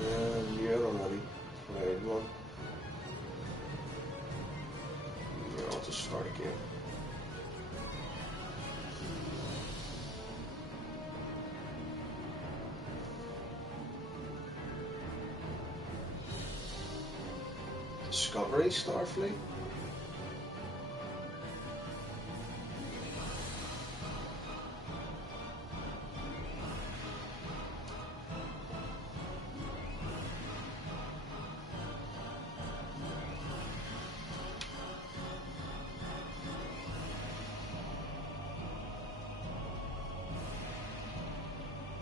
Yeah, you're already played one. Yeah, I'll just start again. Discovery Starfleet?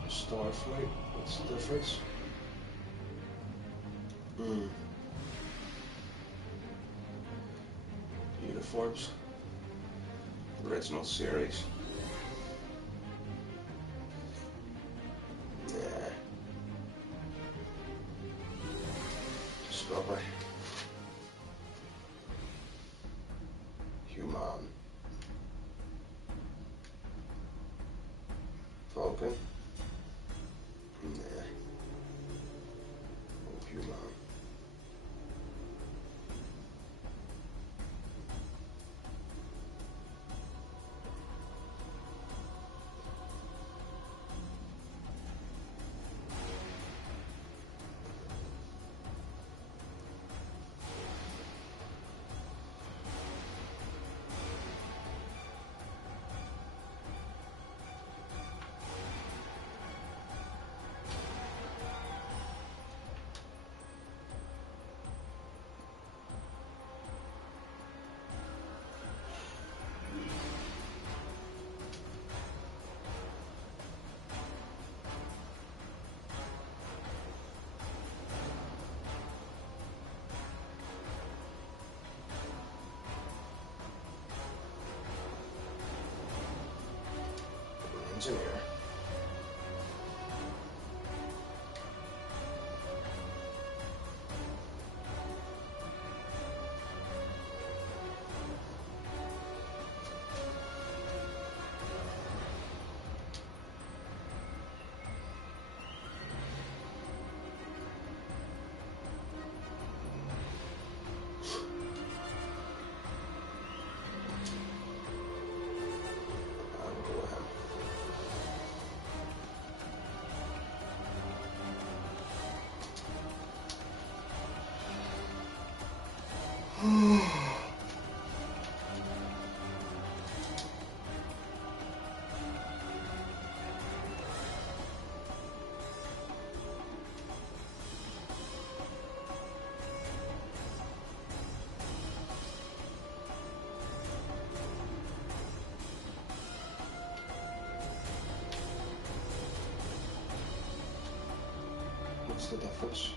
Starfleet? What's the difference? Hmm. Uniforms. Original series. Nah. Discovery. Human. Vulcan. Nah. Oh, human. Engineer. I'll go with him. What's the difference?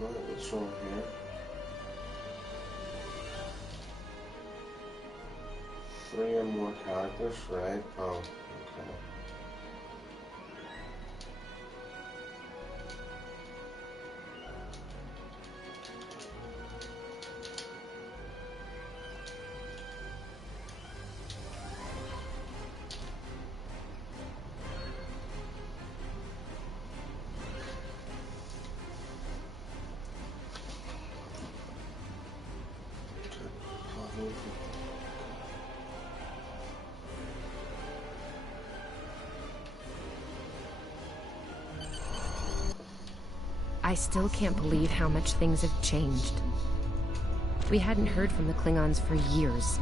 Well, what's wrong here? 3 or more characters, right? Oh, okay. I still can't believe how much things have changed. We hadn't heard from the Klingons for years.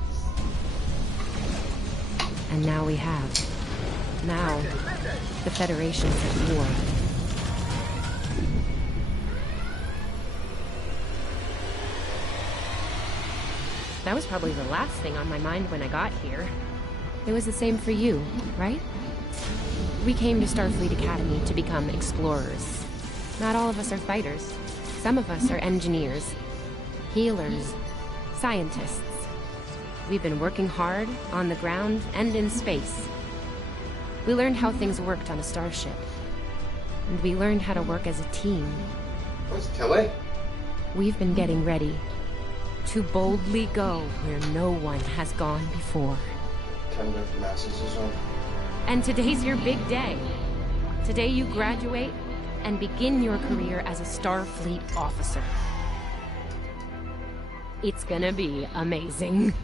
And now we have. Now, the Federation's at war. That was probably the last thing on my mind when I got here. It was the same for you, right? We came to Starfleet Academy to become explorers. Not all of us are fighters. Some of us are engineers, healers, scientists. We've been working hard on the ground and in space. We learned how things worked on a starship. And we learned how to work as a team. Where's Tilly? We've been getting ready to boldly go where no one has gone before. Tender messages on. And today's your big day. Today you graduate and begin your career as a Starfleet officer. It's gonna be amazing.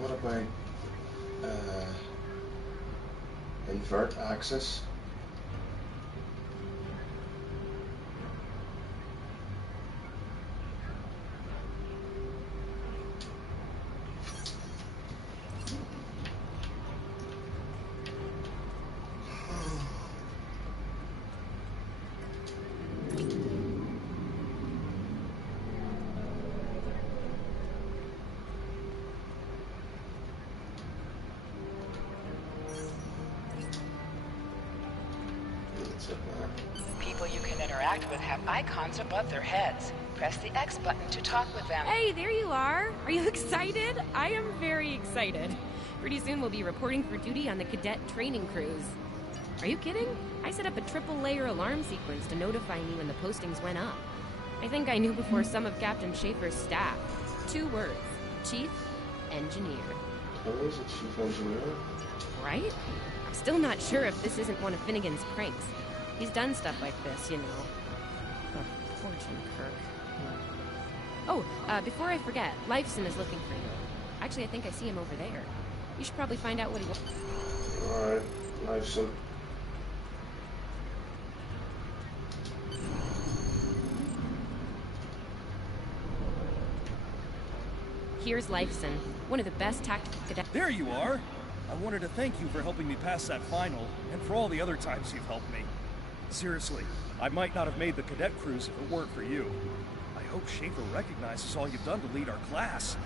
What about invert axis? People you can interact with have icons above their heads. Press the X button to talk with them. Hey, there you are. Are you excited? I am very excited. Pretty soon we'll be reporting for duty on the cadet training cruise. Are you kidding? I set up a triple-layer alarm sequence to notify me when the postings went up. I think I knew before some of Captain Schaefer's staff. 2 words. Chief Engineer. Tilly's a chief engineer? Right? I'm still not sure if this isn't one of Finnegan's pranks. He's done stuff like this, you know. Oh, poor Jim Kirk. Oh, before I forget, Lifeson is looking for you. Actually, I think I see him over there. You should probably find out what he wants. Alright, Lifeson. Here's Lifeson, one of the best tactical cadets. There you are! I wanted to thank you for helping me pass that final, and for all the other times you've helped me. Seriously, I might not have made the cadet cruise if it weren't for you. I hope Schaefer recognizes all you've done to lead our class.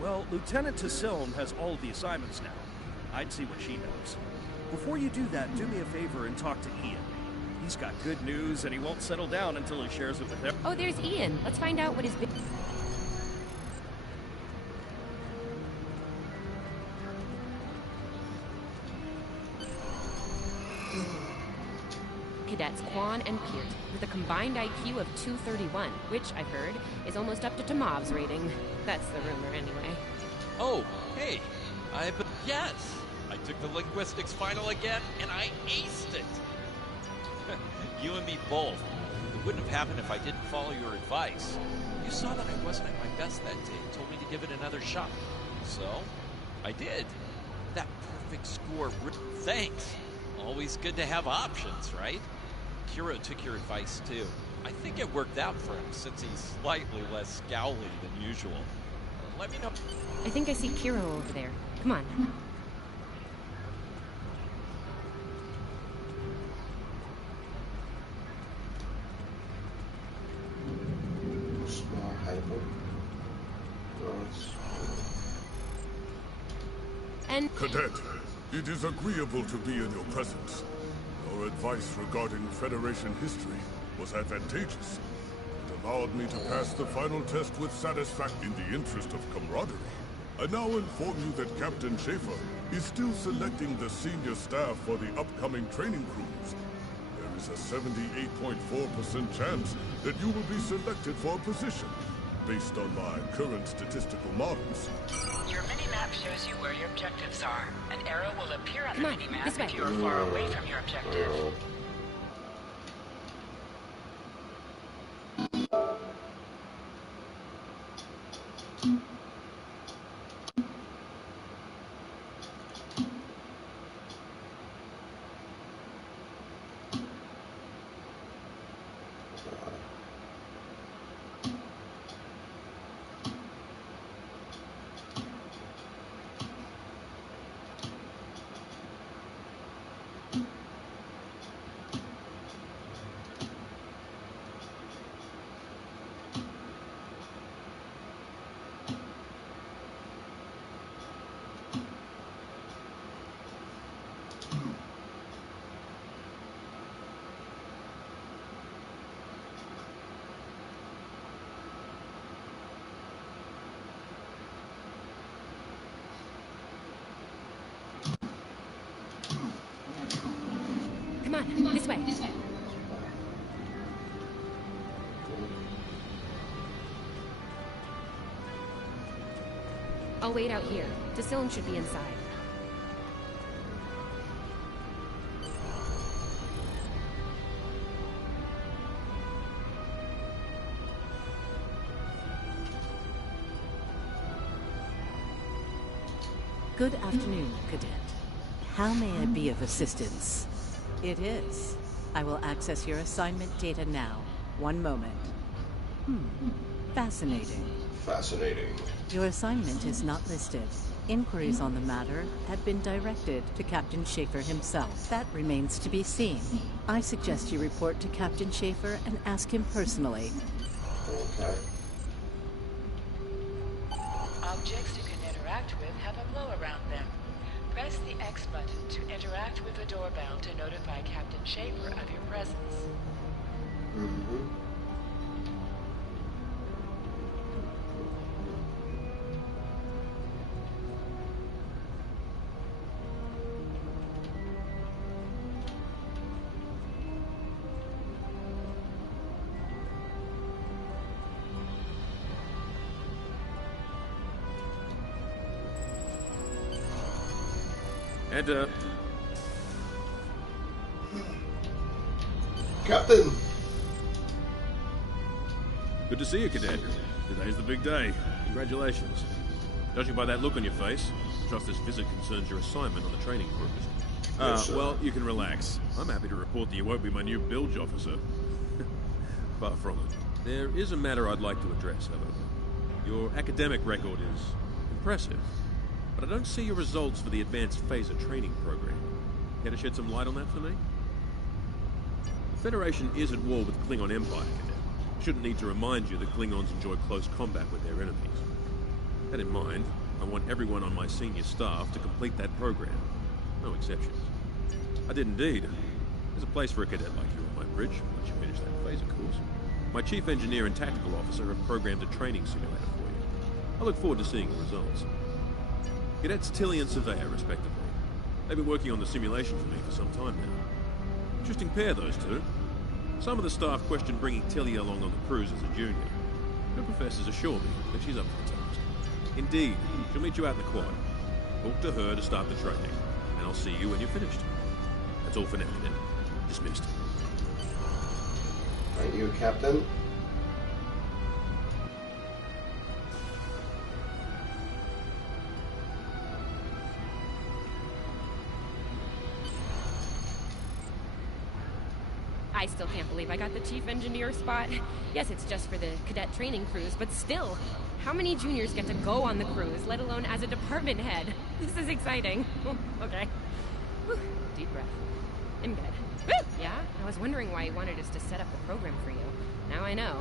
Well, Lieutenant Tassilm has all of the assignments now. I'd see what she knows. Before you do that, do me a favor and talk to Ian. He's got good news, and he won't settle down until he shares it with everyone. Oh, there's Ian. Let's find out what his big... Cadets Quan and Peart, with a combined IQ of 231, which, I've heard, is almost up to Tomov's rating. That's the rumor, anyway. Oh, hey, yes, I took the linguistics final again, and I aced it. You and me both. It wouldn't have happened if I didn't follow your advice. You saw that I wasn't at my best that day and told me to give it another shot. So, I did. That perfect score. Thanks. Always good to have options, right? Kiro took your advice too. I think it worked out for him since he's slightly less scowly than usual. Let me know. I think I see Kiro over there. Come on. Small hyper. Gross. and... Cadet, it is agreeable to be in your presence. Your advice regarding Federation history was advantageous. It allowed me to pass the final test with satisfaction in the interest of camaraderie. I now inform you that Captain Schaefer is still selecting the senior staff for the upcoming training cruise. There is a 78.4% chance that you will be selected for a position, based on my current statistical models. Your mini-map shows you where your objectives are. An arrow will appear on the Come on, mini-map this way. if you are far away from your objective. Come on, this way. I'll wait out here. Dacillion should be inside. Good afternoon, Cadet. How may I be of assistance? It is. I will access your assignment data now. One moment. Fascinating. Fascinating. Your assignment is not listed. Inquiries on the matter have been directed to Captain Schaefer himself. That remains to be seen. I suggest you report to Captain Schaefer and ask him personally. Okay. Objects you can interact with have a glow around them. Press the X button to interact with the doorbell to notify Captain Schaefer of your presence. Mm-hmm. Enter. Captain! Good to see you, Cadet. Today's the big day. Congratulations. Judging by that look on your face, I trust this visit concerns your assignment on the training cruise. Yes, sir. Well, you can relax. I'm happy to report that you won't be my new bilge officer. Far from it. There is a matter I'd like to address, however. Your academic record is impressive, but I don't see your results for the Advanced Phaser training program. Care to shed some light on that for me? The Federation is at war with the Klingon Empire, Cadet. Shouldn't need to remind you that Klingons enjoy close combat with their enemies. That in mind, I want everyone on my senior staff to complete that program. No exceptions. I did indeed. There's a place for a cadet like you on my bridge once you finish that phaser course. My chief engineer and tactical officer have programmed a training simulator for you. I look forward to seeing the results. Cadets Tilly and Surveyor, respectively. They've been working on the simulation for me for some time now. Interesting pair, those two. Some of the staff question bringing Tilly along on the cruise as a junior. Her professors assure me that she's up for the task. Indeed, she'll meet you out in the quad. Talk to her to start the training, and I'll see you when you're finished. That's all for now, Cadet. Dismissed. Thank you, Captain. I still can't believe I got the chief engineer spot. Yes, it's just for the cadet training cruise, but still, how many juniors get to go on the cruise, let alone as a department head? This is exciting. Okay. Whew. Deep breath. I'm good. Woo! Yeah? I was wondering why you wanted us to set up the program for you. Now I know.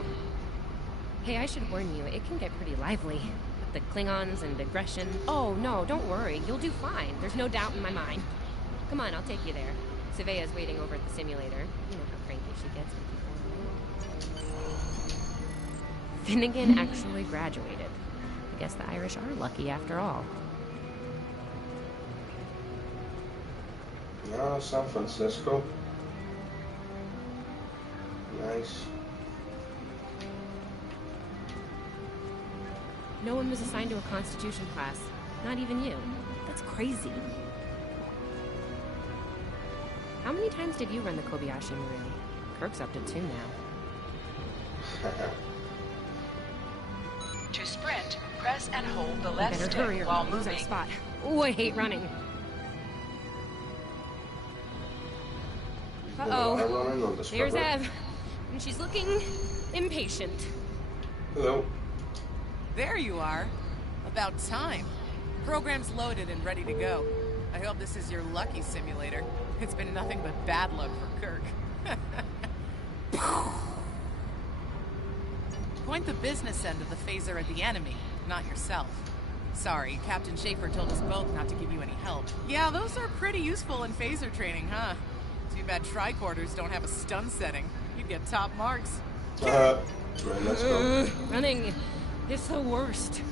Hey, I should warn you, it can get pretty lively. the Klingons and aggression. Oh, no, don't worry. You'll do fine. There's no doubt in my mind. Come on, I'll take you there. Savea's waiting over at the simulator. You know how cranky she gets when people are. Finnegan actually graduated. I guess the Irish are lucky after all. No, San Francisco. Nice. No one was assigned to a Constitution class. Not even you. That's crazy. How many times did you run the Kobayashi Maru? Kirk's up to 2 now. To sprint, press and hold the We left better stick hurry or while we'll lose our moving. spot. Ooh, I hate running. Uh-oh. I running on the There's scrubber. Ev. And she's looking impatient. Hello. There you are. About time. Program's loaded and ready to go. I hope this is your lucky simulator. It's been nothing but bad luck for Kirk. Point the business end of the phaser at the enemy, not yourself. Sorry, Captain Schaefer told us both not to give you any help. Yeah, those are pretty useful in phaser training, huh? Too bad tricorders don't have a stun setting. You'd get top marks. Right, let's go. Running is the worst.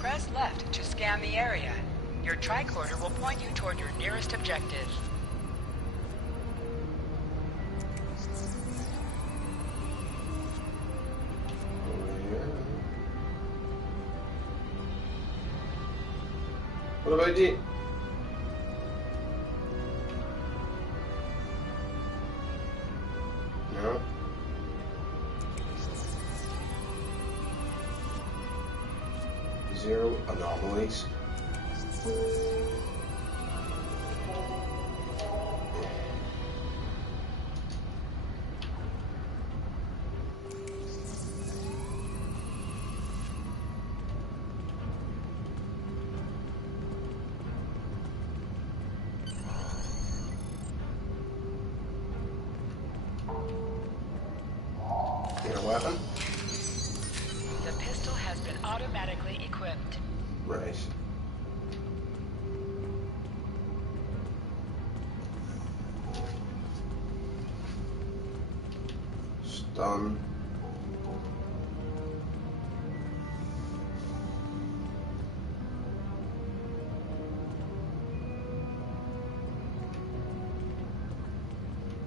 Press left to scan the area. Your tricorder will point you toward your nearest objective. Over here. What about you? No. Zero anomalies. Get a weapon? The pistol has been automatically equipped. Right. Stun.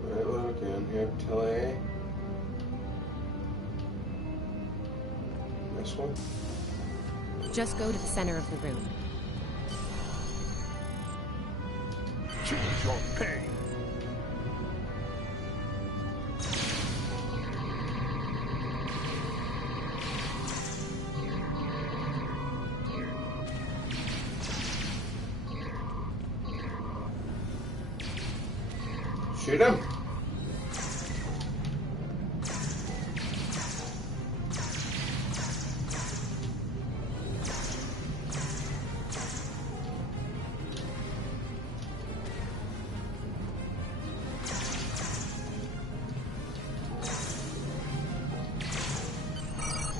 Right, what are we doing here? Tele. This one? Just go to the center of the room. Choose your pain. Shoot him.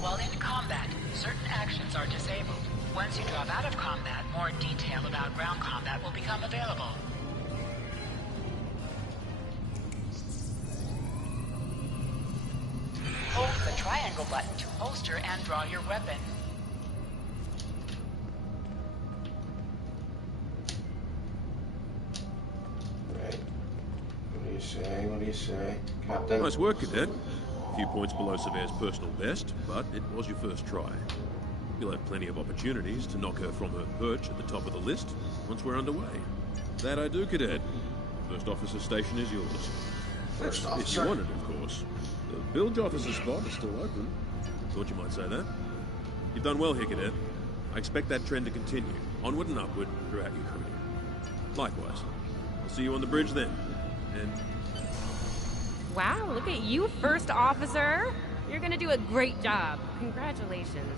While in combat, certain actions are disabled. Once you drop out of combat, more detail about ground combat will become available. Hold the triangle button to holster and draw your weapon. Right. What do you say? What do you say? Captain? Nice work, Cadet. A few points below Severe's personal best, but it was your first try. You'll have plenty of opportunities to knock her from her perch at the top of the list once we're underway. That I do, Cadet. First officer station is yours. First If officer. you want it, of course. The bilge officer spot is still open. Thought you might say that. You've done well here, Cadet. I expect that trend to continue, onward and upward, throughout your career. Likewise. I'll see you on the bridge then. And Wow, look at you, first officer. You're gonna do a great job. Congratulations.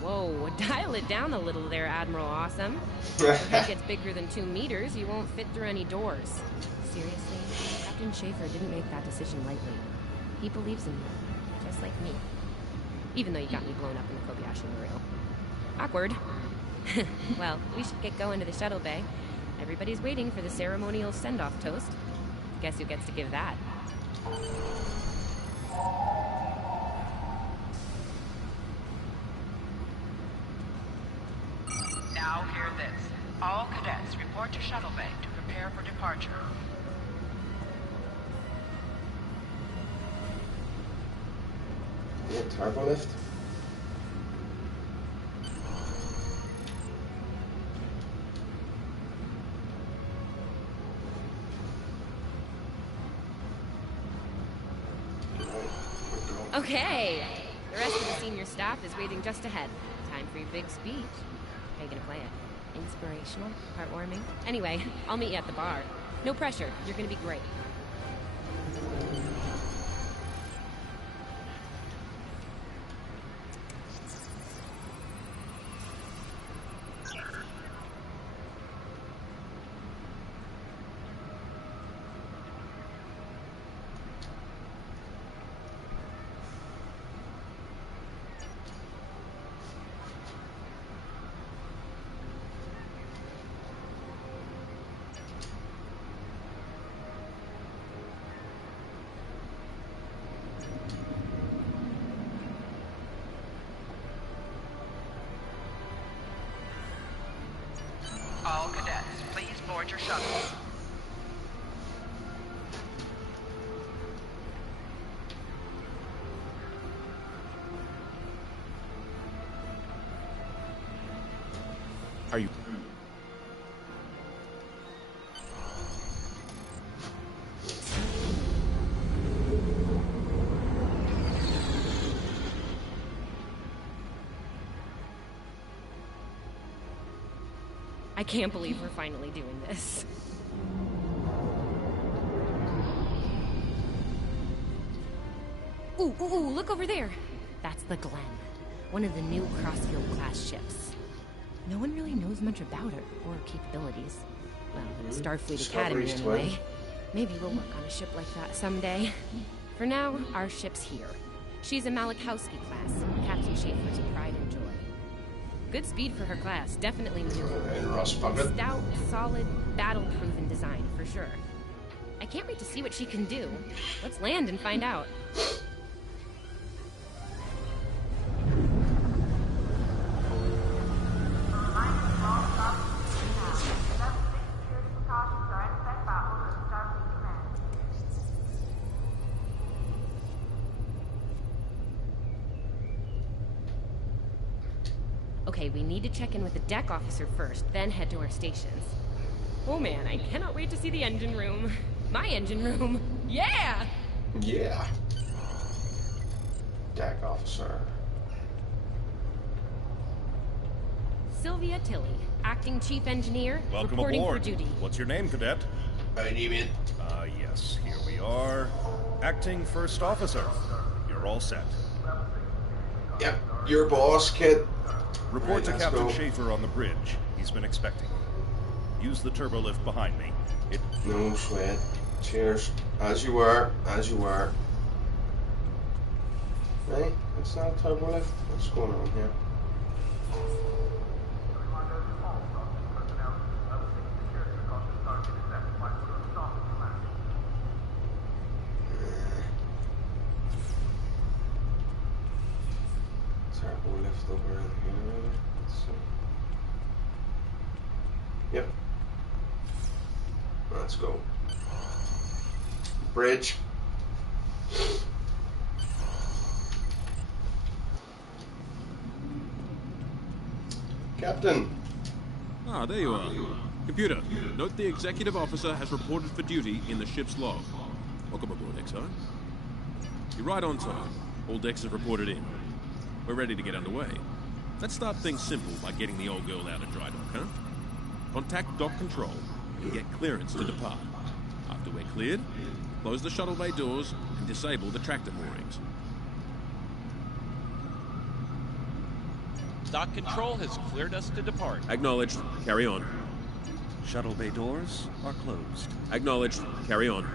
Whoa, dial it down a little there, Admiral Awesome. If your head gets bigger than 2 meters, you won't fit through any doors. Seriously, Captain Schaefer didn't make that decision lightly. He believes in you, just like me. Even though you got me blown up in the Kobayashi Maru. Awkward. Well, we should get going to the shuttle bay. Everybody's waiting for the ceremonial send-off toast. Guess who gets to give that? Now hear this. All cadets report to shuttle bay to prepare for departure. Yeah, turbo lift. Okay! The rest of the senior staff is waiting just ahead. Time for your big speech. How you gonna play it? Inspirational? Heartwarming? Anyway, I'll meet you at the bar. No pressure. You're gonna be great. All cadets, please board your shuttles. Are you... I can't believe we're finally doing this. Ooh, look over there. That's the Glen, one of the new Crossfield-class ships. No one really knows much about her or her capabilities. Well, in Starfleet Academy Discovery's anyway. twin. Maybe we'll work on a ship like that someday. For now, our ship's here. She's a Malachowski class, Captain Schaefer's pride and joy. Good speed for her class, definitely maneuverable. And Rust Bucket. Stout, solid, battle-proven design, for sure. I can't wait to see what she can do. Let's land and find out. Okay, we need to check in with the deck officer first, then head to our stations. Oh man, I cannot wait to see the engine room. My engine room. Yeah! Yeah. Deck officer. Sylvia Tilley, acting chief engineer, Welcome reporting aboard. for duty. What's your name, cadet? I name it. Yes, here we are. Acting first officer. You're all set. Yep, your boss, kid. Report Right, to let's Captain go. Schaefer on the bridge. He's been expecting you. Use the turbo lift behind me. It... No sweat. Cheers. As you were. As you were. Hey, it's not a turbo lift. What's going on here? Turbo lift over in here. Let's see. Yep. Let's go. Bridge. Captain. Ah, there you are. Computer, note the executive officer has reported for duty in the ship's log. Welcome aboard, XR. You're right on time. All decks have reported in. We're ready to get underway. Let's start things simple by getting the old girl out of dry dock, huh? Contact dock control and get clearance to depart. After we're cleared, close the shuttle bay doors and disable the tractor moorings. Dock control has cleared us to depart. Acknowledged. Carry on. Shuttle bay doors are closed. Acknowledged. Carry on.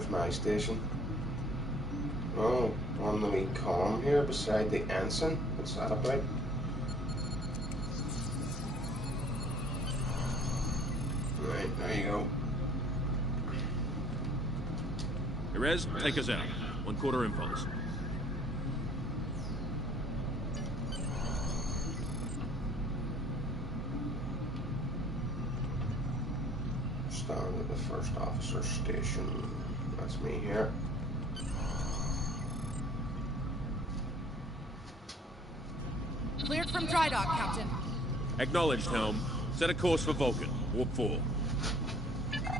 Where's my station? Oh, on the wee column here beside the ensign. What's that about? Right, there you go. Perez, take us out. 1/4 impulse. Starting at the first officer station. That's me here. Cleared from dry dock, Captain. Acknowledged, Helm. Set a course for Vulcan. Warp 4.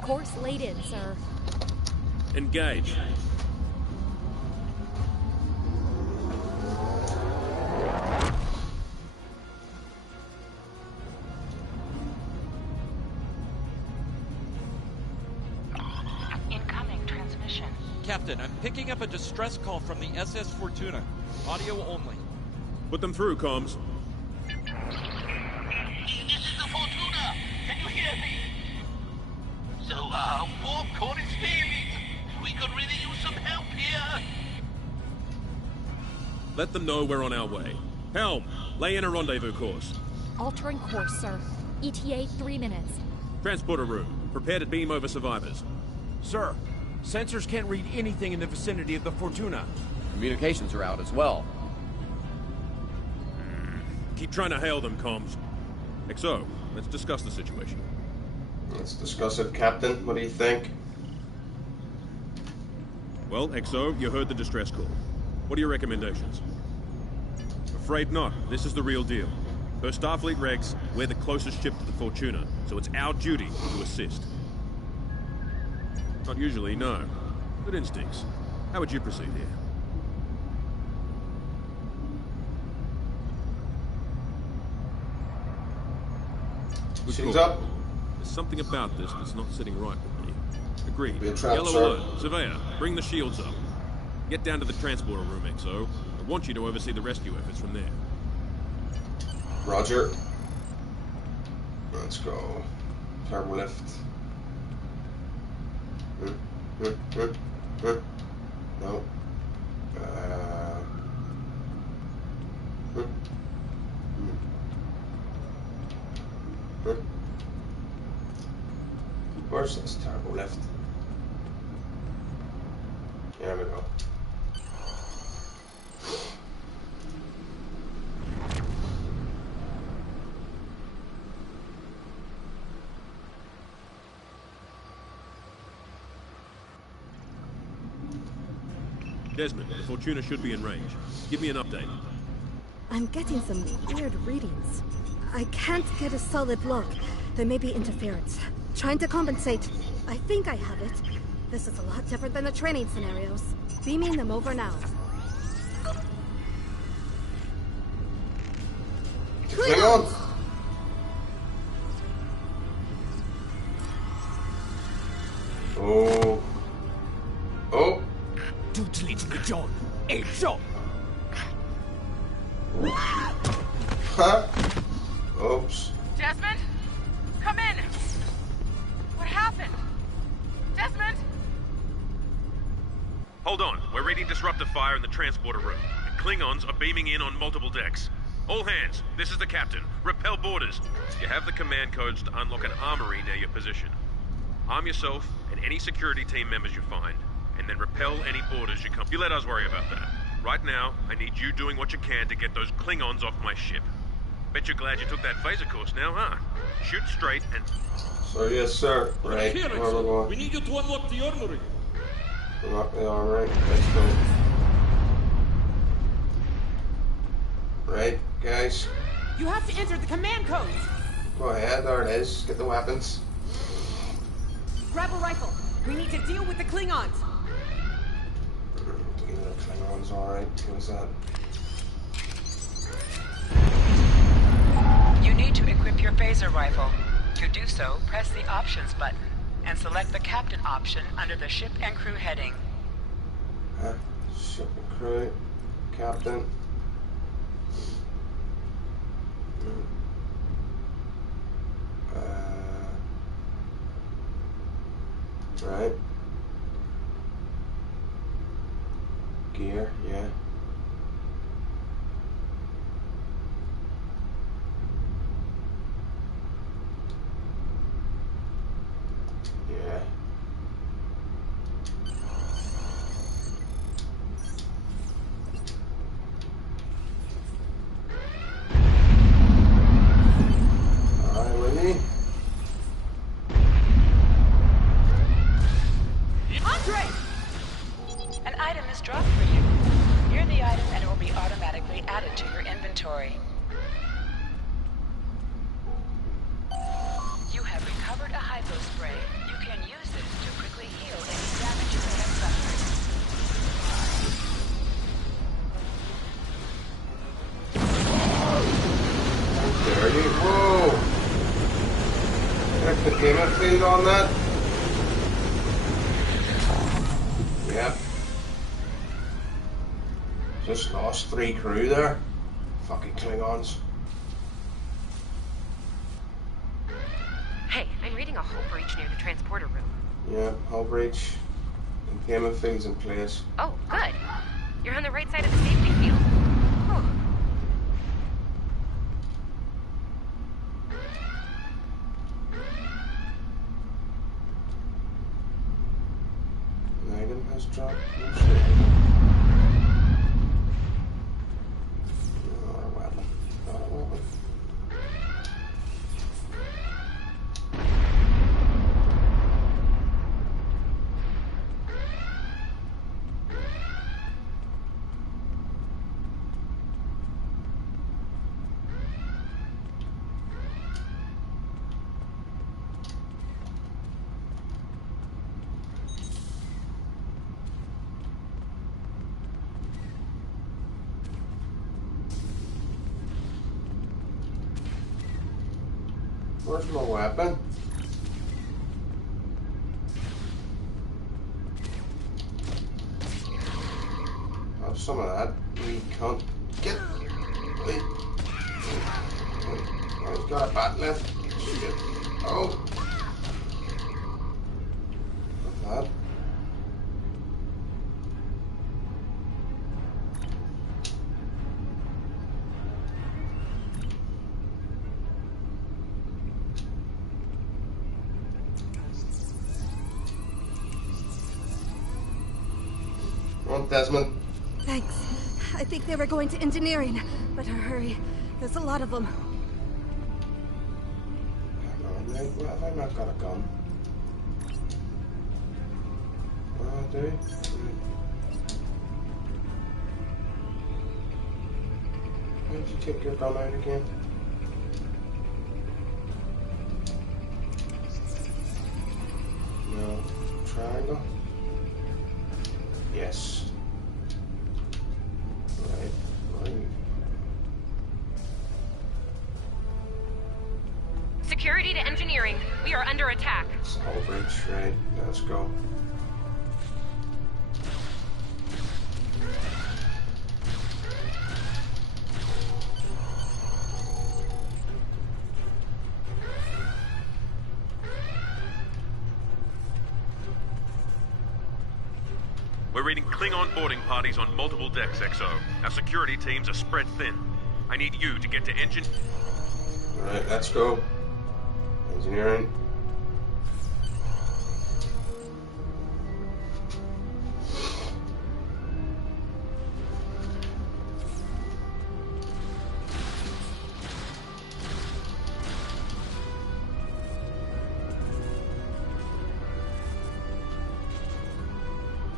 Course laid in, sir. Engage. Incoming transmission. Captain, I'm picking up a distress call from the SS Fortuna. Audio only. Put them through, comms. This is the Fortuna! Can you hear me? So, warp core is failing. We could really use some help here. Let them know we're on our way. Helm, lay in a rendezvous course. Altering course, sir. ETA 3 minutes. Transporter room. Prepare to beam over survivors. Sir, sensors can't read anything in the vicinity of the Fortuna. Communications are out as well. Keep trying to hail them, comms. XO, let's discuss the situation. Let's discuss it, Captain. What do you think? Well, XO, you heard the distress call. What are your recommendations? Afraid not. This is the real deal. Per Starfleet regs, we're the closest ship to the Fortuna, so it's our duty to assist. Not usually, no. Good instincts. How would you proceed here? Good She's call. up. There's something about this that's not sitting right with me. Agreed. Be a trap, Yellow sir. alert. Surveyor, bring the shields up. Get down to the transporter room, XO. I want you to oversee the rescue efforts from there. Roger. Let's go. Turbo lift. No. Where's this turbo lift? There we go. Desmond, the Fortuna should be in range. Give me an update. I'm getting some weird readings. I can't get a solid lock. There may be interference. Trying to compensate. I think I have it. This is a lot different than the training scenarios. Beaming them over now. Klingons! Oh. Oh. Huh? Oops. Desmond? Come in! What happened? Desmond? Hold on. We're reading disruptor fire in the transporter room. And Klingons are beaming in on multiple decks. All hands, this is the captain. Repel boarders. You have the command codes to unlock an armory near your position. Arm yourself and any security team members you find, and then repel any boarders you come. You let us worry about that. Right now, I need you doing what you can to get those Klingons off my ship. Bet you're glad you took that phaser course now, huh? Shoot straight and... So yes, sir. Right. Here, Where we going? we need you to unlock the armory. Unlock the armory. Let's go. Right, guys. You have to enter the command codes. Go ahead. There it is. Get the weapons. Grab a rifle. We need to deal with the Klingons. Give it a Klingons, alright. What was that? You need to equip your phaser rifle. To do so, press the options button and select the captain option under the ship and crew heading. Ship and crew. Captain. Right. gear, yeah. Yeah. Alright, with me? Andre! An item is dropped for you. Near the item and it will be automatically added to your inventory. You have recovered a hypo spray. You can use this to quickly heal any damage you may have suffered. How dare you? Whoa! There's the gamma field on that? Yep. Just lost 3 crew there. Fucking Klingons. Hey, I'm reading a hull breach near the transporter room. Yeah, hull breach. Containment fields in place. Oh, good. You're on the right side of the safety field. Whew. An item has dropped. No shit. Not a weapon. Not a weapon. Where's my weapon? Have some of that. We can't get. Wait. Oh, he's got a bat left. Shit. Oh. Not that. Come on, Desmond. Thanks. I think they were going to engineering. Better hurry. There's a lot of them. Hang on, what have I not got a gun? I do. Why did you take your gun out again? No. Triangle? Yes. Right. Security to engineering. We are under attack. It's the whole bridge, right? Let's go. We're reading Klingon boarding parties on multiple decks, XO. Our security teams are spread thin. I need you to get to engine... Alright, let's go. Engineering.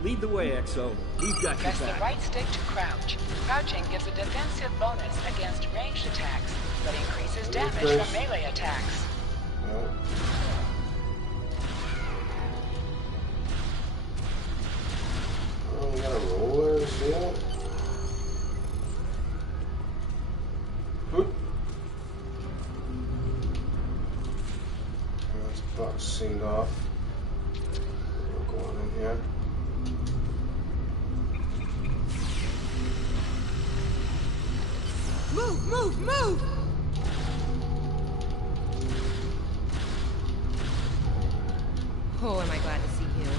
Lead the way, XO. We've got your Press the back. right stick to crouch. Crouching gives a defensive bonus against ranged attacks, but increases damage from melee attacks. Oh, we got a roller, see that? Whoop. That's box sealed off. We're going in here. Move, move, move! Oh, am I glad to see you.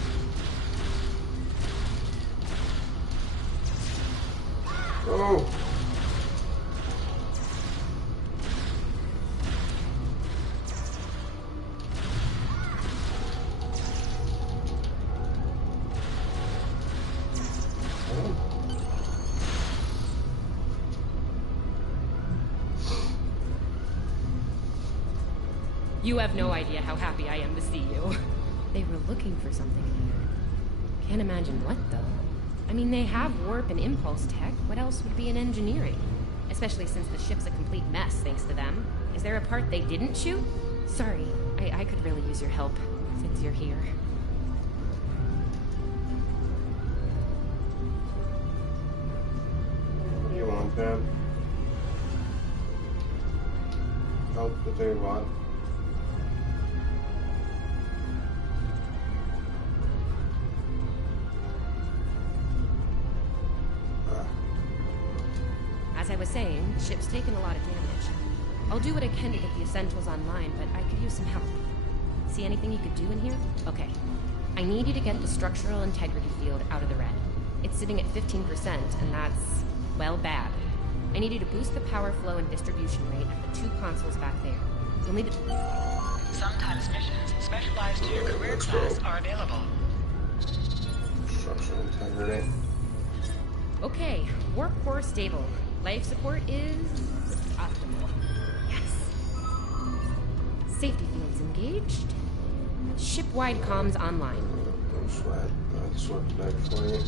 Oh. You have no idea how happy I am to see you. They were looking for something here. Can't imagine what, though. I mean, they have warp and impulse tech. What else would be in engineering? Especially since the ship's a complete mess, thanks to them. Is there a part they didn't shoot? Sorry, I could really use your help, since you're here. What do you want, man? Help with their what? As I was saying, the ship's taken a lot of damage. I'll do what I can to get the essentials online, but I could use some help. See anything you could do in here? Okay. I need you to get the structural integrity field out of the red. It's sitting at 15%, and that's, well, bad. I need you to boost the power flow and distribution rate at the 2 consoles back there. You'll need to... Sometimes missions specialized to your career class are available. Structural integrity. Okay, warp core stable. Life support is... optimal. Yes. Safety fields engaged. Ship-wide comms online. No sweat. I'll sort it out for you.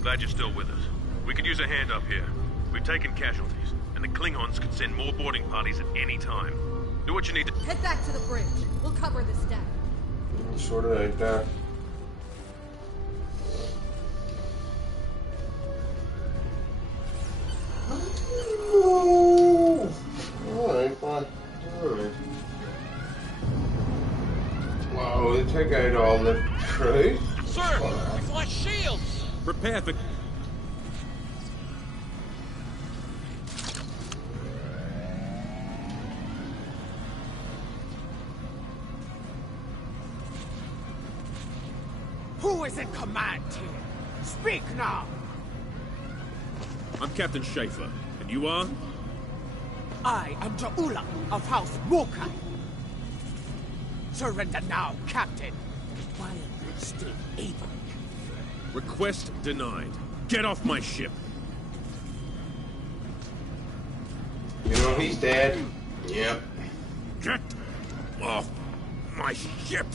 Glad you're still with us. We could use a hand up here. We've taken casualties, and the Klingons could send more boarding parties at any time. Do what you need to... Head back to the bridge. We'll cover this deck. Sort it out there. Alright, fine. Alright. Wow, they took out all the crew? Sir, we've lost shields! Prepare for... Who is in command here? Speak now! I'm Captain Schaefer, and you are? I am Ja'ula of House Mokai. Surrender now, Captain, while you're still able. Request denied. Get off my ship. You know he's dead. Yep. Get off my ship.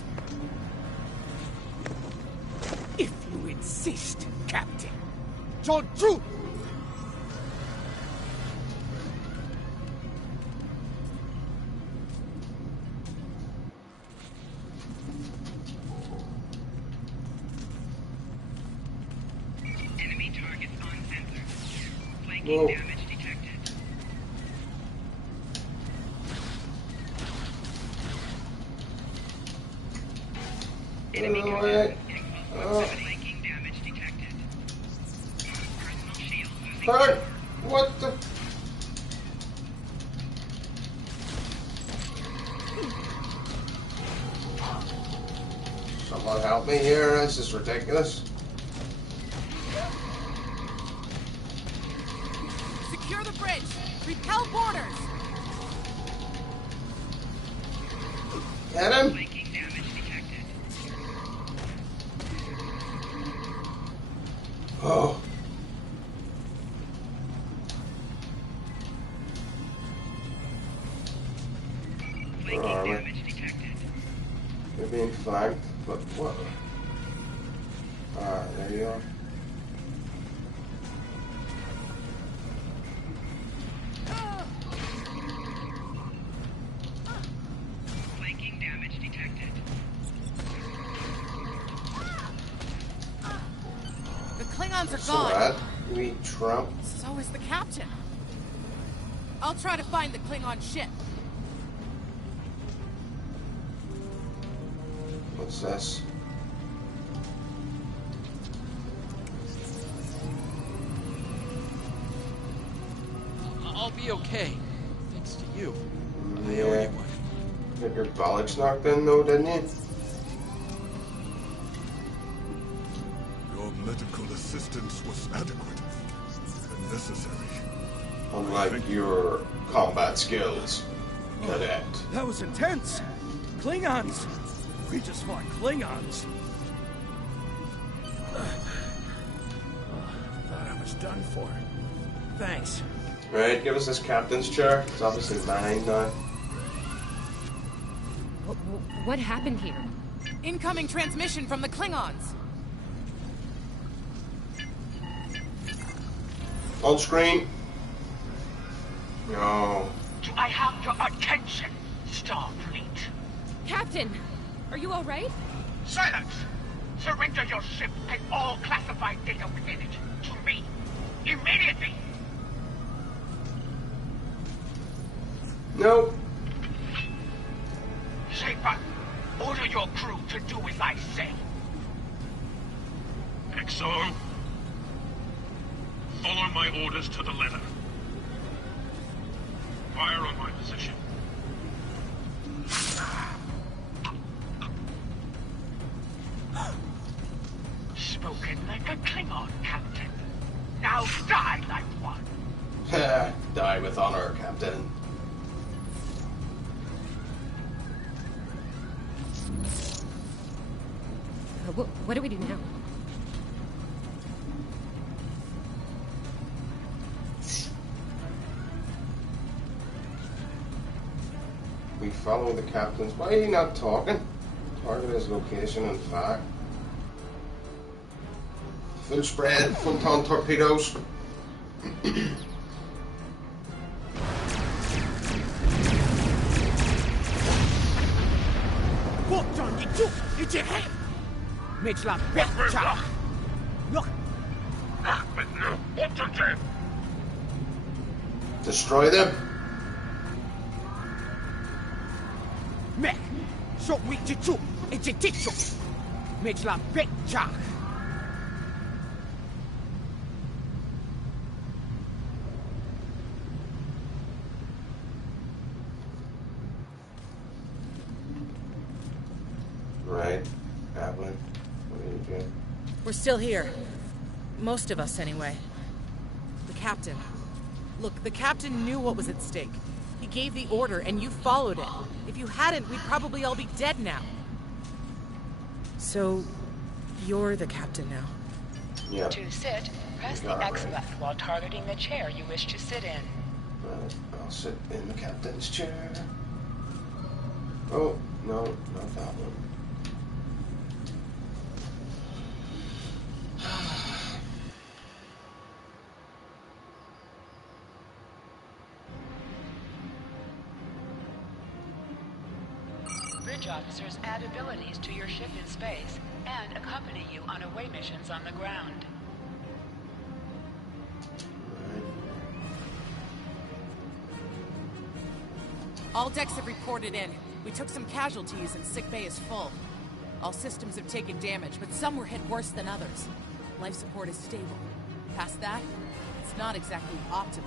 If you insist, Captain. John Drew! Enemy targets on sensor. Flanking Whoa. damage detected. Enemy command. Flanking damage detected. Personal shield losing. Bird! What the... Someone help me here, this is ridiculous. Secure the bridge! Repel boarders! Get him! Flanking damage detected. Oh. Flanking damage detected. You're being flagged, but what? Alright, there you are. Flanking damage detected. The Klingons are So gone. that, we Trump. So is the captain. I'll try to find the Klingon ship. What's this? I'll be okay. Thanks to you. I owe Yeah. you one. Got your bollocks knocked in though, didn't you? Your medical assistance was adequate and necessary. Unlike your combat skills, Cadet. That was intense. Klingons. We just fought Klingons. Thought I was done for. Thanks. Right, give us this captain's chair. It's obviously mine now. What happened here? Incoming transmission from the Klingons. On screen. No. Do I have your attention, Starfleet? Captain, are you all right? Silence! Surrender your ship and all classified data within it to me. Immediately! No. Schaefer, order your crew to do as I say. Exxon, follow my orders to the letter. Fire on my position. Spoken like a Klingon, Captain. Now die like one. Die with honor, Captain. What do we do now? We follow the captain's. Why are you not talking? Target his location and fact. Full spread, photon torpedoes. Destroy them. Mech, so we chichu, it's a tichu. Mitch la betcha. Right, Ablin, what are you doing? We're still here. Most of us, anyway. The captain. Look, the captain knew what was at stake. He gave the order, and you followed it. If you hadn't, we'd probably all be dead now. So, you're the captain now. Yeah. To sit, press the X button while targeting the chair you wish to sit in. Right, I'll sit in the captain's chair. Oh, no, not that one. Bridge officers add abilities to your ship in space and accompany you on away missions on the ground. All decks have reported in. We took some casualties and sick bay is full. All systems have taken damage, but some were hit worse than others. Life support is stable. Past that, it's not exactly optimal.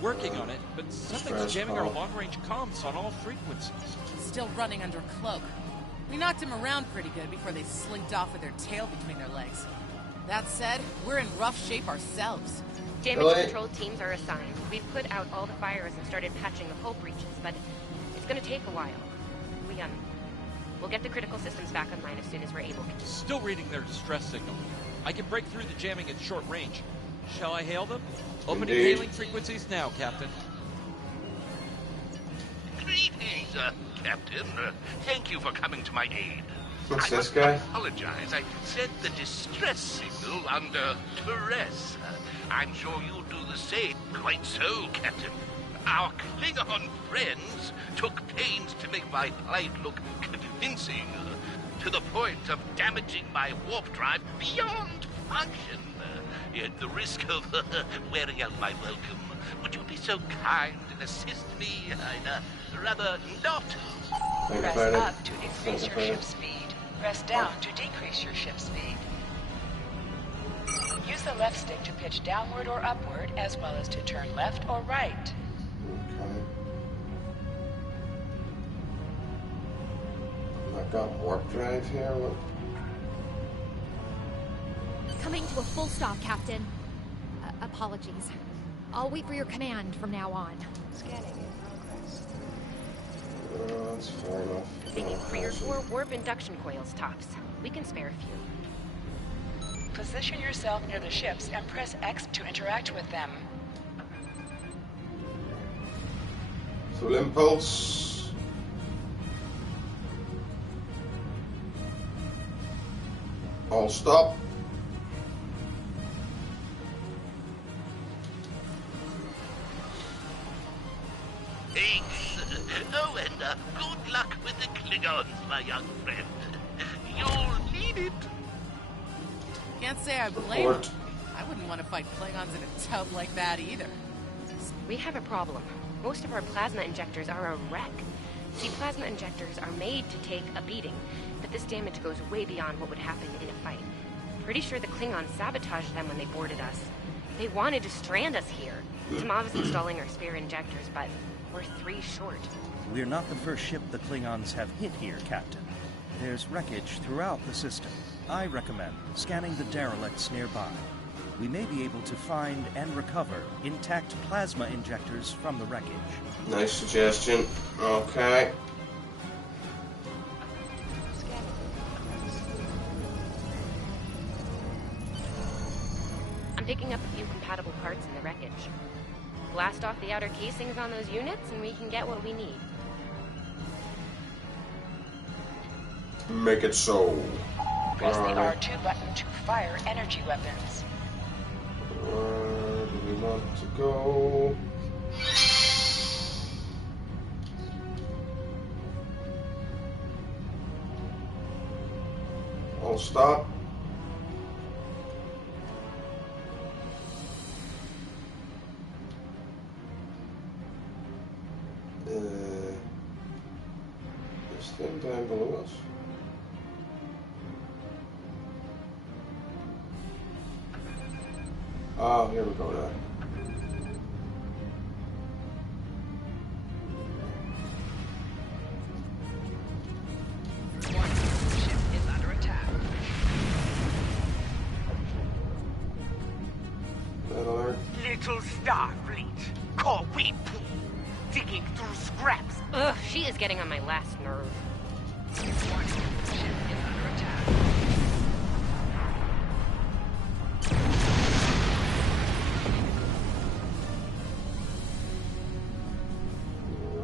Working on it, but something's jamming our long-range comms on all frequencies. Still running under cloak. We knocked him around pretty good before they slinked off with their tail between their legs. That said, we're in rough shape ourselves. Damage control teams are assigned. We've put out all the fires and started patching the hull breaches, but it's gonna take a while. We'll get the critical systems back online as soon as we're able to. Still reading their distress signal. I can break through the jamming at short range. Shall I hail them? Opening hailing frequencies now, Captain. Greetings, Captain. Thank you for coming to my aid. What's this guy? Apologize. I sent the distress signal under duress. I'm sure you'll do the same. Quite so, Captain. Our Klingon friends took pains to make my plight look convincing, to the point of damaging my warp drive beyond function. At the risk of wearing out my welcome, would you be so kind and assist me? I'd rather not. Press up to increase your ship speed. Press down to decrease your ship speed. Use the left stick to pitch downward or upward, as well as to turn left or right. Okay. I've got warp drive here. What? coming to a full stop, Captain. Apologies. I'll wait for your command from now on. Scanning in progress. That's fair enough. They need 3 or 4 warp induction coils tops. We can spare a few. Position yourself near the ships and press X to interact with them. Full impulse. All stop. Thanks. Oh, and good luck with the Klingons, my young friend. You'll need it. Can't say I blame them. I wouldn't want to fight Klingons in a tub like that either. We have a problem. Most of our plasma injectors are a wreck. See, plasma injectors are made to take a beating, but this damage goes way beyond what would happen in a fight. Pretty sure the Klingons sabotaged them when they boarded us. They wanted to strand us here. Tamav's installing our spare injectors, but we're 3 short. We're not the first ship the Klingons have hit here, Captain. There's wreckage throughout the system. I recommend scanning the derelicts nearby. We may be able to find and recover intact plasma injectors from the wreckage. Nice suggestion. Okay. I'm picking up a few compatible parts in the wreckage. Blast off the outer casings on those units and we can get what we need. Make it so. Press the R2 button to fire energy weapons. Where do we want to go? All stop. This thing down below us. Oh, here we go now. Ship is under attack. Red alert. Little Starfleet, call Weepu, digging through scraps. Ugh, she is getting on my last nerve. Ship is under attack.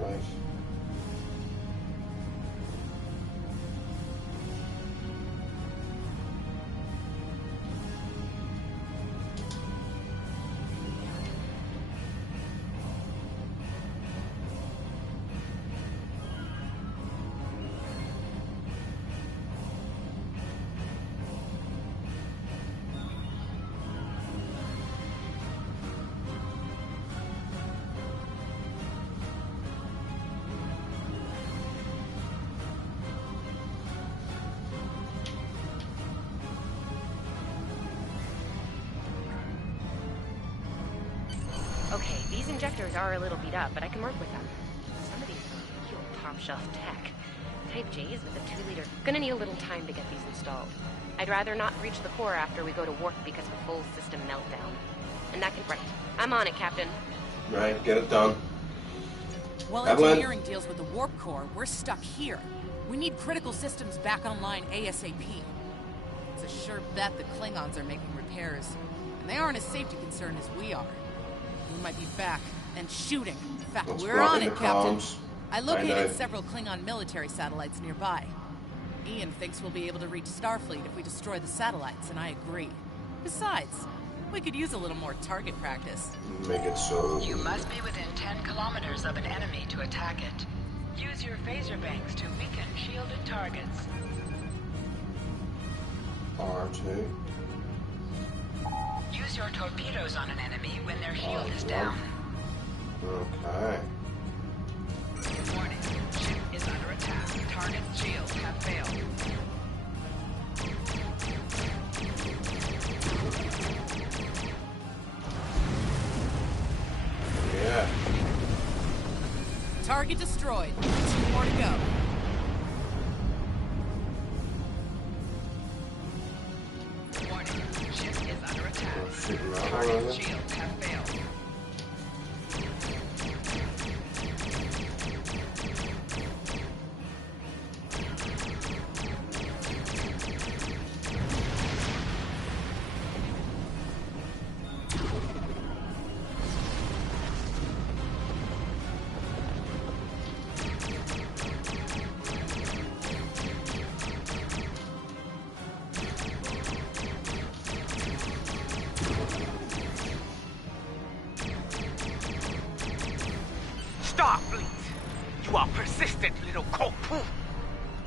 Right. Okay, these injectors are a little beat up, but I can work with them. Some of these are real top-shelf tech. Type J's with a 2-liter. Gonna need a little time to get these installed. I'd rather not breach the core after we go to warp because of a full system meltdown. And that can... Right. I'm on it, Captain. Right, get it done. While Evelyn. engineering deals with the warp core, we're stuck here. We need critical systems back online ASAP. It's a sure bet the Klingons are making repairs. And they aren't a safety concern as we are. We might be back and shooting. In fact, Let's we're block on in it, the Captain. comms. I Find located out. several Klingon military satellites nearby. Ian thinks we'll be able to reach Starfleet if we destroy the satellites, and I agree. Besides, we could use a little more target practice. Make it so. You must be within 10 kilometers of an enemy to attack it. Use your phaser banks to weaken shielded targets. R2. Use your torpedoes on an enemy when their shield is down. Okay. Warning. Ship is under attack. Target's shields have failed. Yeah. Target destroyed. 2 more to go. Warning. Ship You are persistent, little Kopu.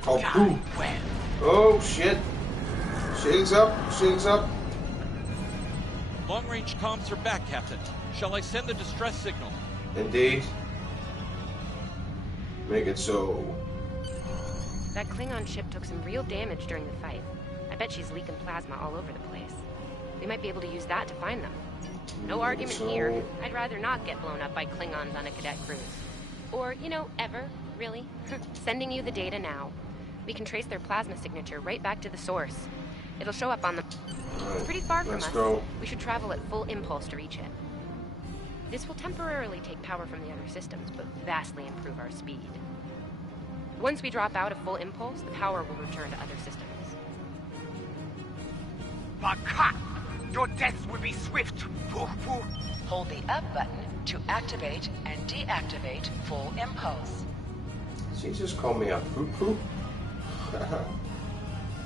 Kopu. Well. Oh shit. Shig's up. Shig's up. Long-range comms are back, Captain. Shall I send the distress signal? Indeed. Make it so. That Klingon ship took some real damage during the fight. I bet she's leaking plasma all over the place. We might be able to use that to find them. No argument here. I'd rather not get blown up by Klingons on a cadet cruise. Or, you know, ever, really. Sending you the data now. We can trace their plasma signature right back to the source. It'll show up on the... It's pretty far from us. Go. We should travel at full impulse to reach it. This will temporarily take power from the other systems, but vastly improve our speed. Once we drop out of full impulse, the power will return to other systems. Baka! Your death will be swift. Hold the up button to activate and deactivate full impulse. She just called me a poo-poo.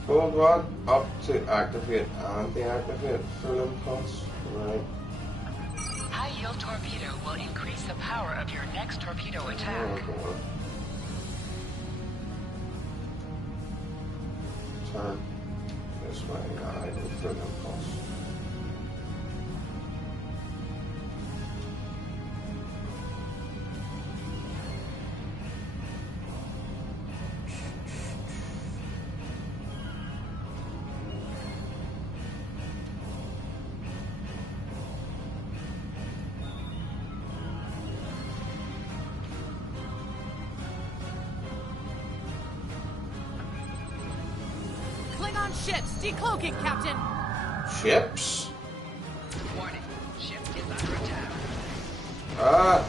Hold what? Up to activate and deactivate full impulse. Right. High yield torpedo will increase the power of your next torpedo attack. Oh, turn this way. I do full impulse. Klingon ships, decloaking, Captain! Ships? Warning, ship is under attack. Ah!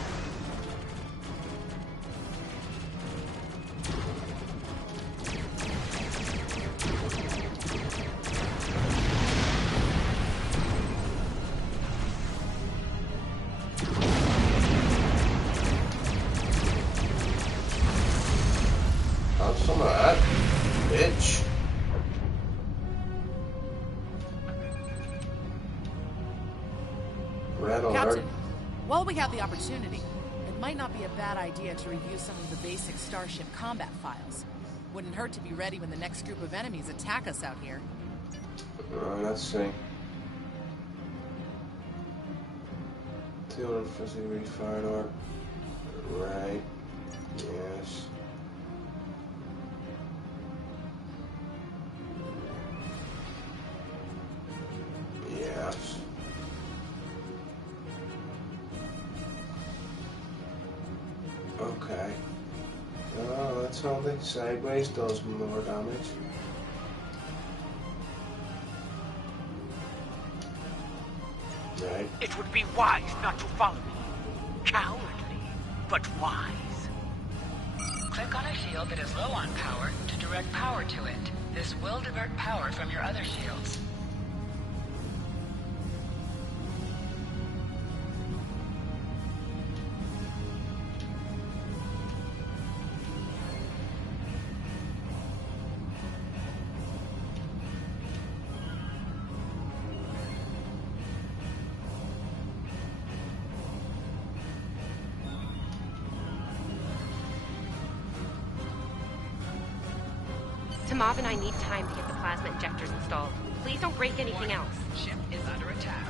Have some of that, bitch. Red alert. Captain, while we have the opportunity, it might not be a bad idea to review some of the basic Starship combat files. Wouldn't hurt to be ready when the next group of enemies attack us out here. Let's see. 250 read fire arc. Right. Yes. Yes. Okay. Oh, that's how the sideways does more damage. Right. It would be wise not to follow me. Cowardly, but wise. Click on a shield that is low on power to direct power to it. This will divert power from your other shields. Tamav and I need time to get the plasma injectors installed. Please don't break anything else. Ship is under attack.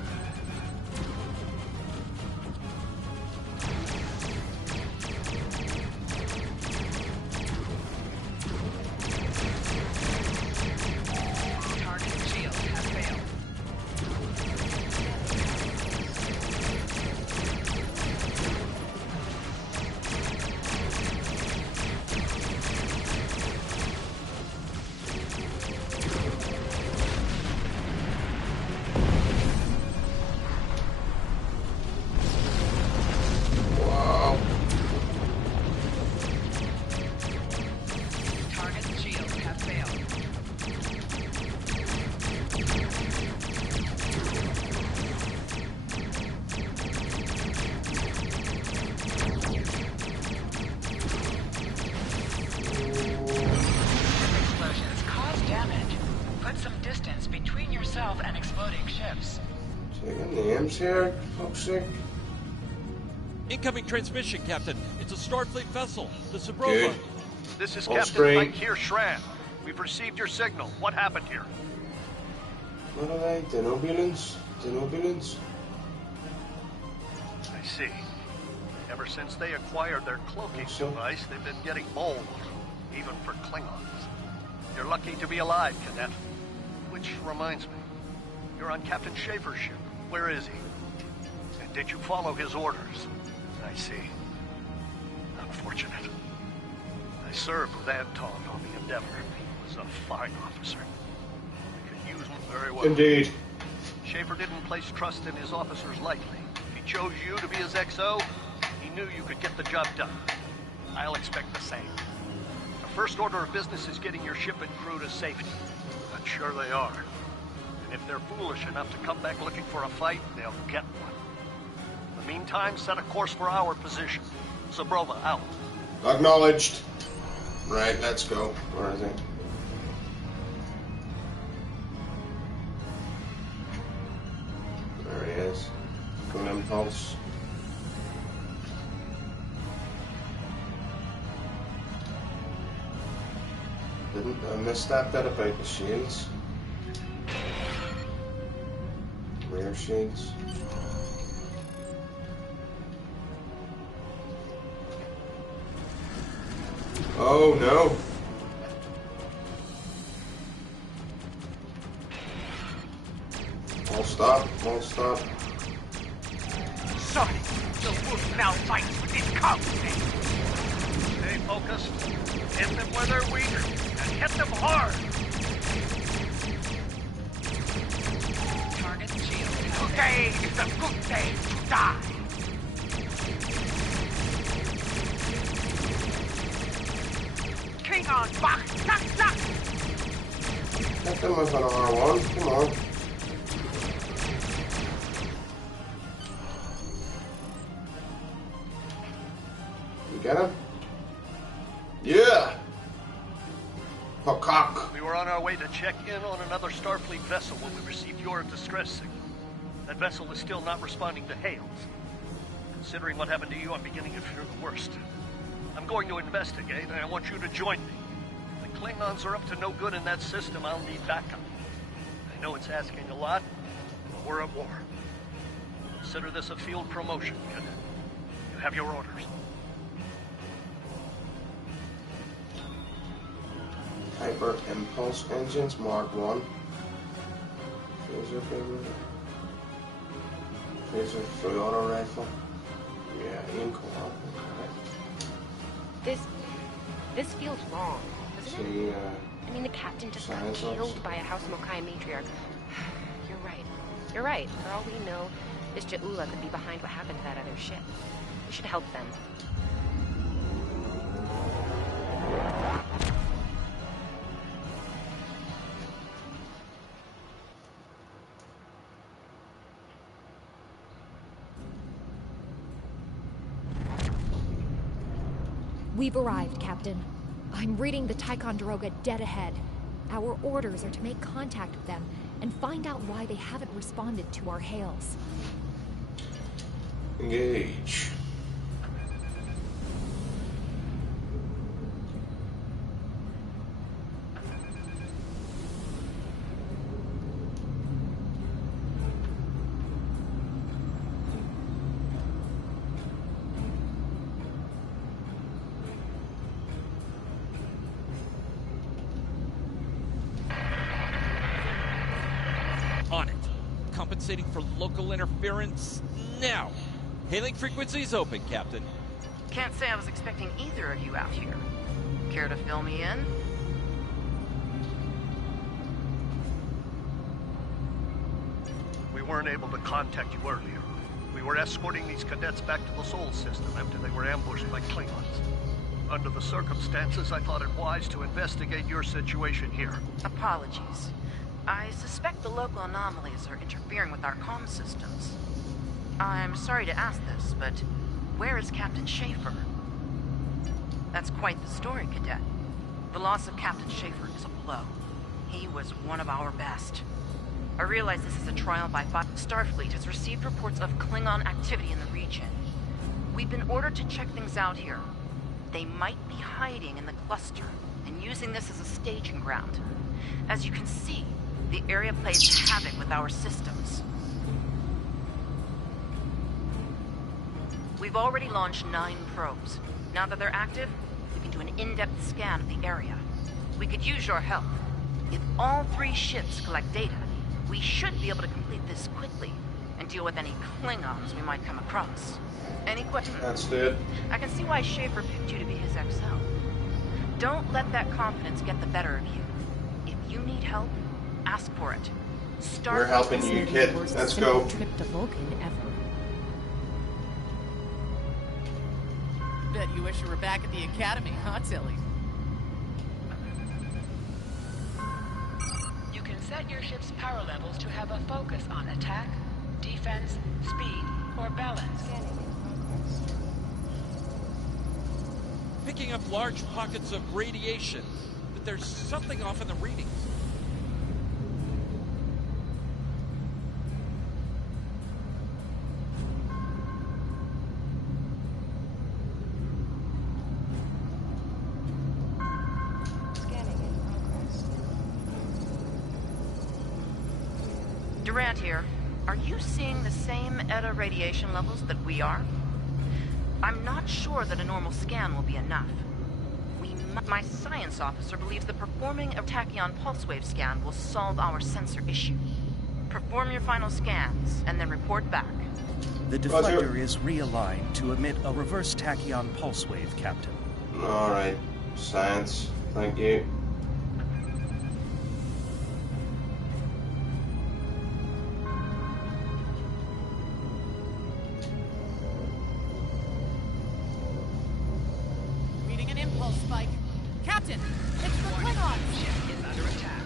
Target shield has failed. And exploding ships. Taking names here, fuck's sake. Incoming transmission, Captain. It's a Starfleet vessel, the Sabrova. Good. This is All Captain straight. Mike here, Shran. We've received your signal. What happened here? What are they? Denobulans? Denobulans? I see. Ever since they acquired their cloaking device, they've been getting bold, even for Klingons. You're lucky to be alive, Cadet. Which reminds me, you're on Captain Schaefer's ship. Where is he? And did you follow his orders? I see. Unfortunate. I served with Anton on the Endeavor. He was a fine officer. We could use him very well. Indeed. Schaefer didn't place trust in his officers lightly. If he chose you to be his XO, he knew you could get the job done. I'll expect the same. The first order of business is getting your ship and crew to safety. I'm sure they are. And if they're foolish enough to come back looking for a fight, they'll get one. In the meantime, set a course for our position. Sabrova, out. Acknowledged. Right, let's go. Where is it? There he is. Full impulse. Didn't I miss that bit about the shields? Rear shields. Oh no! Won't stop, won't stop. Sorry, the wolf now fights with his cubs. Stay focused. Hit them where they're weak, and hit them hard. Target shield. Today is a good day to die. Klingon back, zack. Hit them with an R1, come on. You get him? Yeah! Cock. We were on our way to check in on another Starfleet vessel when we received your distress signal. That vessel is still not responding to hails. Considering what happened to you, I'm beginning to fear the worst. I'm going to investigate, and I want you to join me. If the Klingons are up to no good in that system, I'll need backup. I know it's asking a lot, but we're at war. Consider this a field promotion, Cadet. You have your orders. Hyper Impulse Engines Mark 1. Phaser favorite. Phaser full auto rifle. Yeah, Ian co-op. This feels wrong, doesn't it? See, I mean, the captain just got science killed officer. by a House Mokai matriarch. You're right. You're right. For all we know, this Ja'ula could be behind what happened to that other ship. We should help them. We've arrived, Captain. I'm reading the Ticonderoga dead ahead. Our orders are to make contact with them and find out why they haven't responded to our hails. Engage. On it. Compensating for local interference now. Hailing frequencies open, Captain. Can't say I was expecting either of you out here. Care to fill me in? We weren't able to contact you earlier. We were escorting these cadets back to the Sol system after they were ambushed by Klingons. Under the circumstances, I thought it wise to investigate your situation here. Apologies. I suspect the local anomalies are interfering with our comm systems. I'm sorry to ask this, but where is Captain Schaefer? That's quite the story, Cadet. The loss of Captain Schaefer is a blow. He was one of our best. I realize this is a trial by fire. Starfleet has received reports of Klingon activity in the region. We've been ordered to check things out here. They might be hiding in the cluster and using this as a staging ground. As you can see, the area plays havoc with our systems. We've already launched 9 probes. Now that they're active, we can do an in-depth scan of the area. We could use your help. If all 3 ships collect data, we should be able to complete this quickly and deal with any Klingons we might come across. Any questions? That's good. I can see why Schaefer picked you to be his XL. Don't let that confidence get the better of you. If you need help, ask for it. We're helping you, kid. Let's go. Trip to Vulcan ever. Bet you wish you were back at the academy, huh, Tilly? You can set your ship's power levels to have a focus on attack, defense, speed, or balance. Picking up large pockets of radiation, but there's something off in the readings. Durant here. Are you seeing the same ETA radiation levels that we are? I'm not sure that a normal scan will be enough. My science officer believes that performing a tachyon pulse wave scan will solve our sensor issue. Perform your final scans, and then report back. The deflector is realigned to emit a reverse tachyon pulse wave, Captain. Alright. Science. Thank you. Spike. Captain, it's the Klingons! Ship is under attack.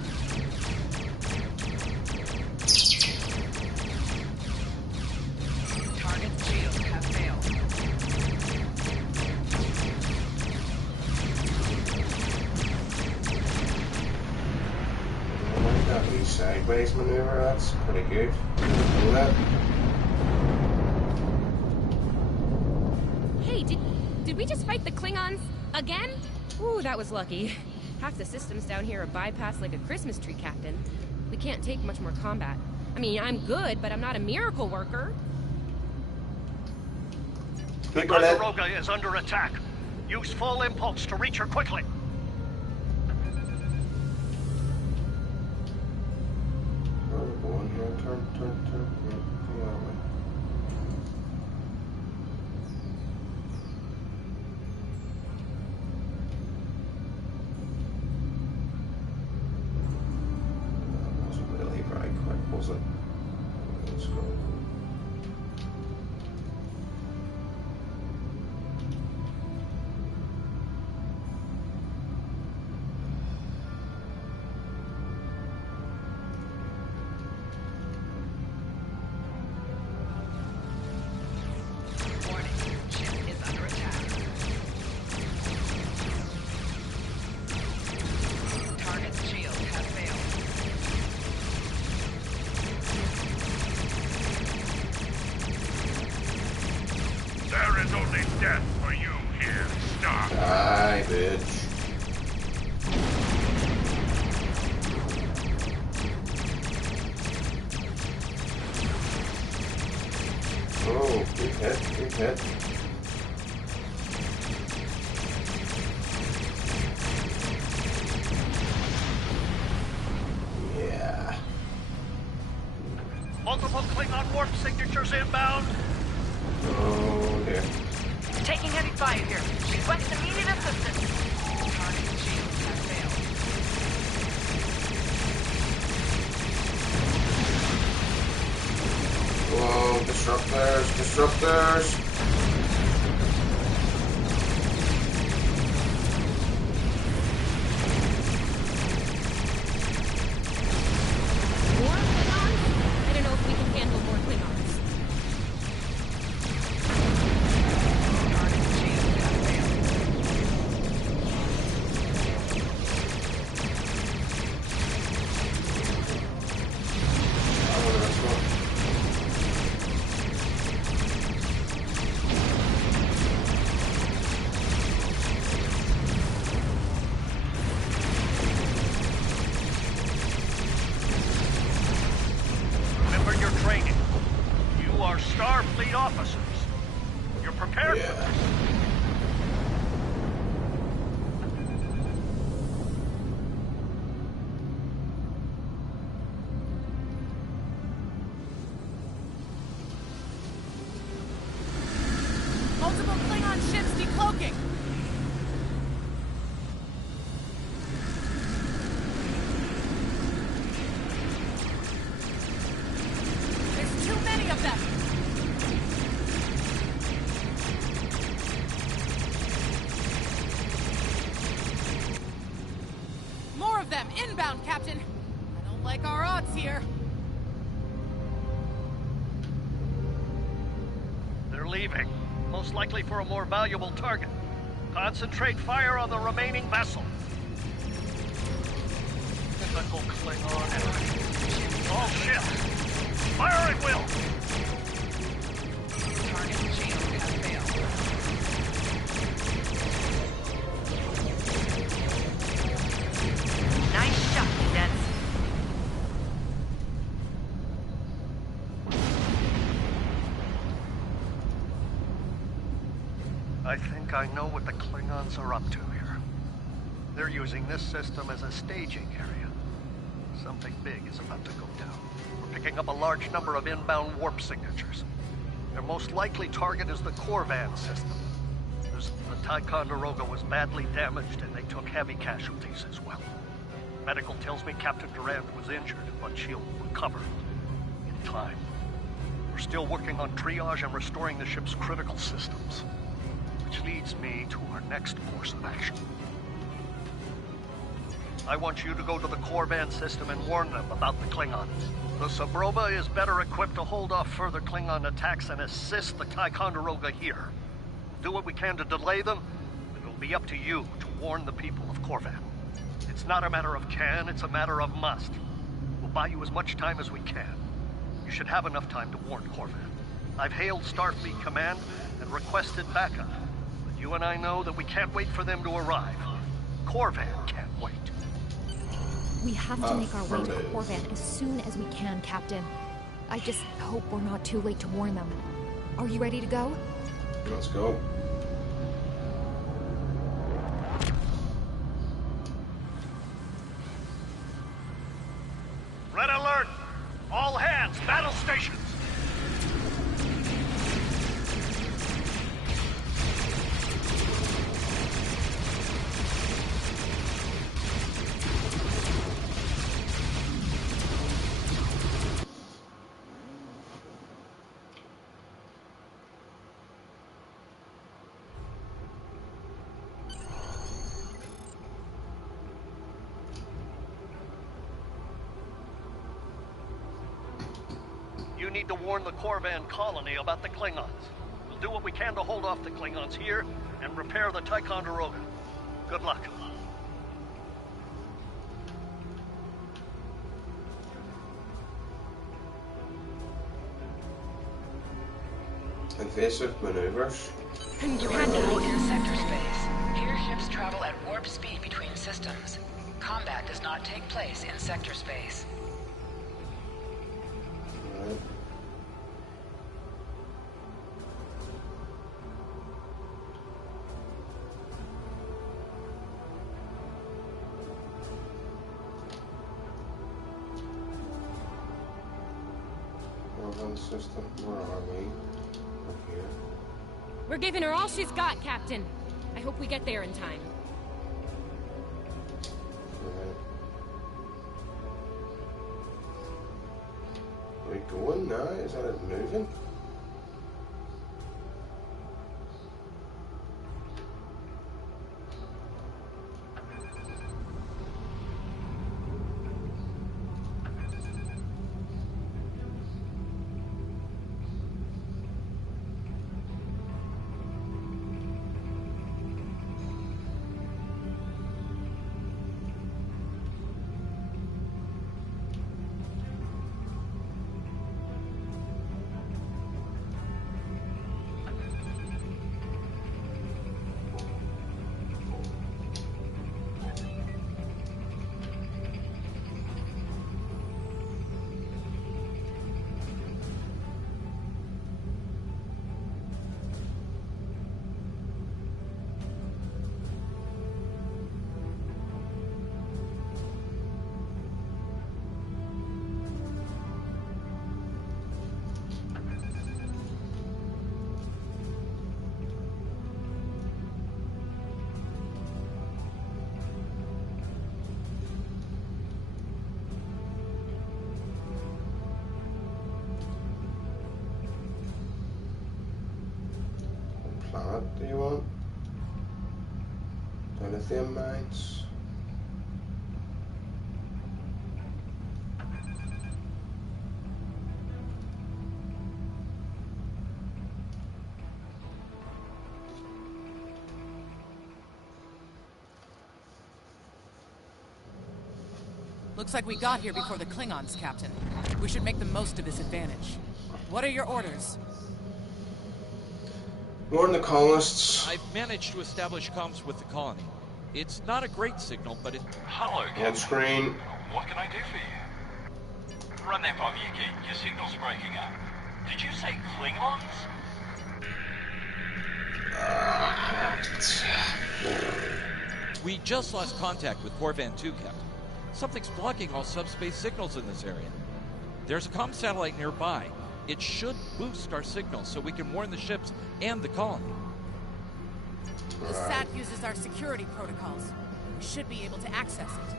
Target's shields have failed. Oh, got me sideways maneuver. That's pretty good. Do that. Hey, did we just fight the Klingons? Again? Ooh, that was lucky. Half the systems down here are bypassed like a Christmas tree, Captain. We can't take much more combat. I mean, I'm good, but I'm not a miracle worker. Ticonderoga is under attack. Use full impulse to reach her quickly. Go on here. Turn. Yeah, was it? Let's go. Warning, ship is under attack. Target's shield has failed. There is only death for you here, Stark. Die, bitch. Oh, big hit. Yeah. Multiple Klingon warp signatures inbound. Oh, dear. Taking heavy fire here. Request immediate assistance. Target shields have failed. Whoa, disruptors. More Klingons? I don't know if we can handle more Klingons. Target's shields have failed. of them! Inbound, Captain! I don't like our odds here. They're leaving. Most likely for a more valuable target. Concentrate fire on the remaining vessel. Typical Klingon enemy. All ships! Fire at will! Target's shield has failed. Nice shot, cadets. I think I know what the Klingons are up to here. They're using this system as a staging area. Something big is about to go down. We're picking up a large number of inbound warp signatures. Their most likely target is the Corvan system. The Ticonderoga was badly damaged and they took heavy casualties as well. Medical tells me Captain Durant was injured, but she'll recover in time. We're still working on triage and restoring the ship's critical systems. Which leads me to our next course of action. I want you to go to the Corvan system and warn them about the Klingons. The Sabroba is better equipped to hold off further Klingon attacks and assist the Ticonderoga here. We'll do what we can to delay them, but it'll be up to you to warn the people of Corvan. It's not a matter of can, it's a matter of must. We'll buy you as much time as we can. You should have enough time to warn Corvan. I've hailed Starfleet Command and requested backup. But you and I know that we can't wait for them to arrive. Corvan can't wait. We have to make our way to Corvan as soon as we can, Captain. I just hope we're not too late to warn them. Are you ready to go? Let's go. Red alert! All hands, battle stations! You need to warn the Corvan colony about the Klingons. We'll do what we can to hold off the Klingons here and repair the Ticonderoga. Good luck. Evasive maneuvers. You are now in sector space. Here ships travel at warp speed between systems. Combat does not take place in sector space. Right. Corvan system, where are we? We're here. We're giving her all she's got, Captain. I hope we get there in time. Right. Are we going now? Is that it moving? What do you want? Dilithium mines. Looks like we got here before the Klingons, Captain. We should make the most of this advantage. What are your orders? Warn the colonists. I've managed to establish comms with the colony. It's not a great signal, but it... Hello, Captain. On screen. What can I do for you? Run that by me again. Your signal's breaking up. Did you say Klingons? We just lost contact with Corvan 2, Captain. Something's blocking all subspace signals in this area. There's a comm satellite nearby. It should boost our signal so we can warn the ships and the colony. The SAT uses our security protocols. We should be able to access it.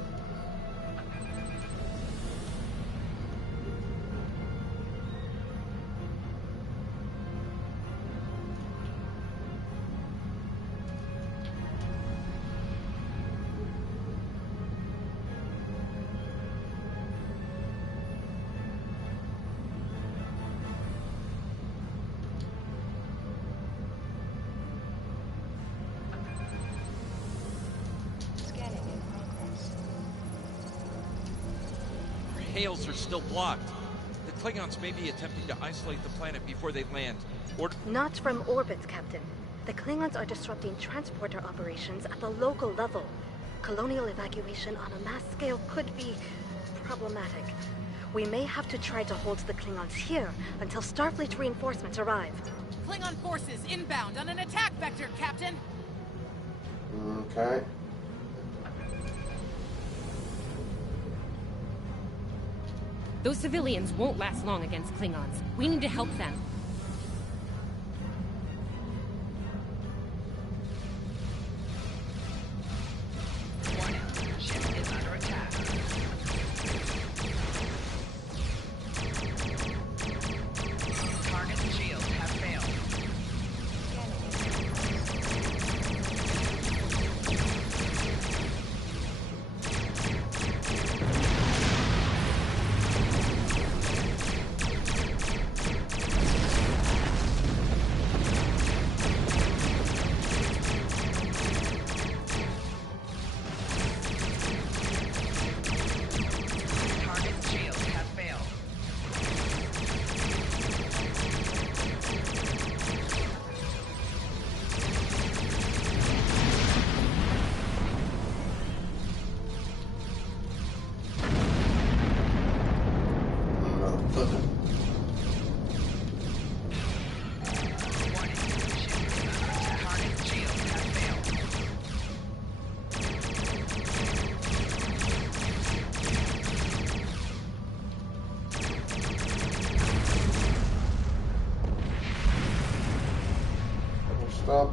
Hails are still blocked. The Klingons may be attempting to isolate the planet before they land. Or not from orbit, Captain. The Klingons are disrupting transporter operations at the local level. Colonial evacuation on a mass scale could be problematic. We may have to try to hold the Klingons here until Starfleet reinforcements arrive. Klingon forces inbound on an attack vector, Captain! Okay. Those civilians won't last long against Klingons. We need to help them. Warning, ship is under attack. Target shields have failed. Stop.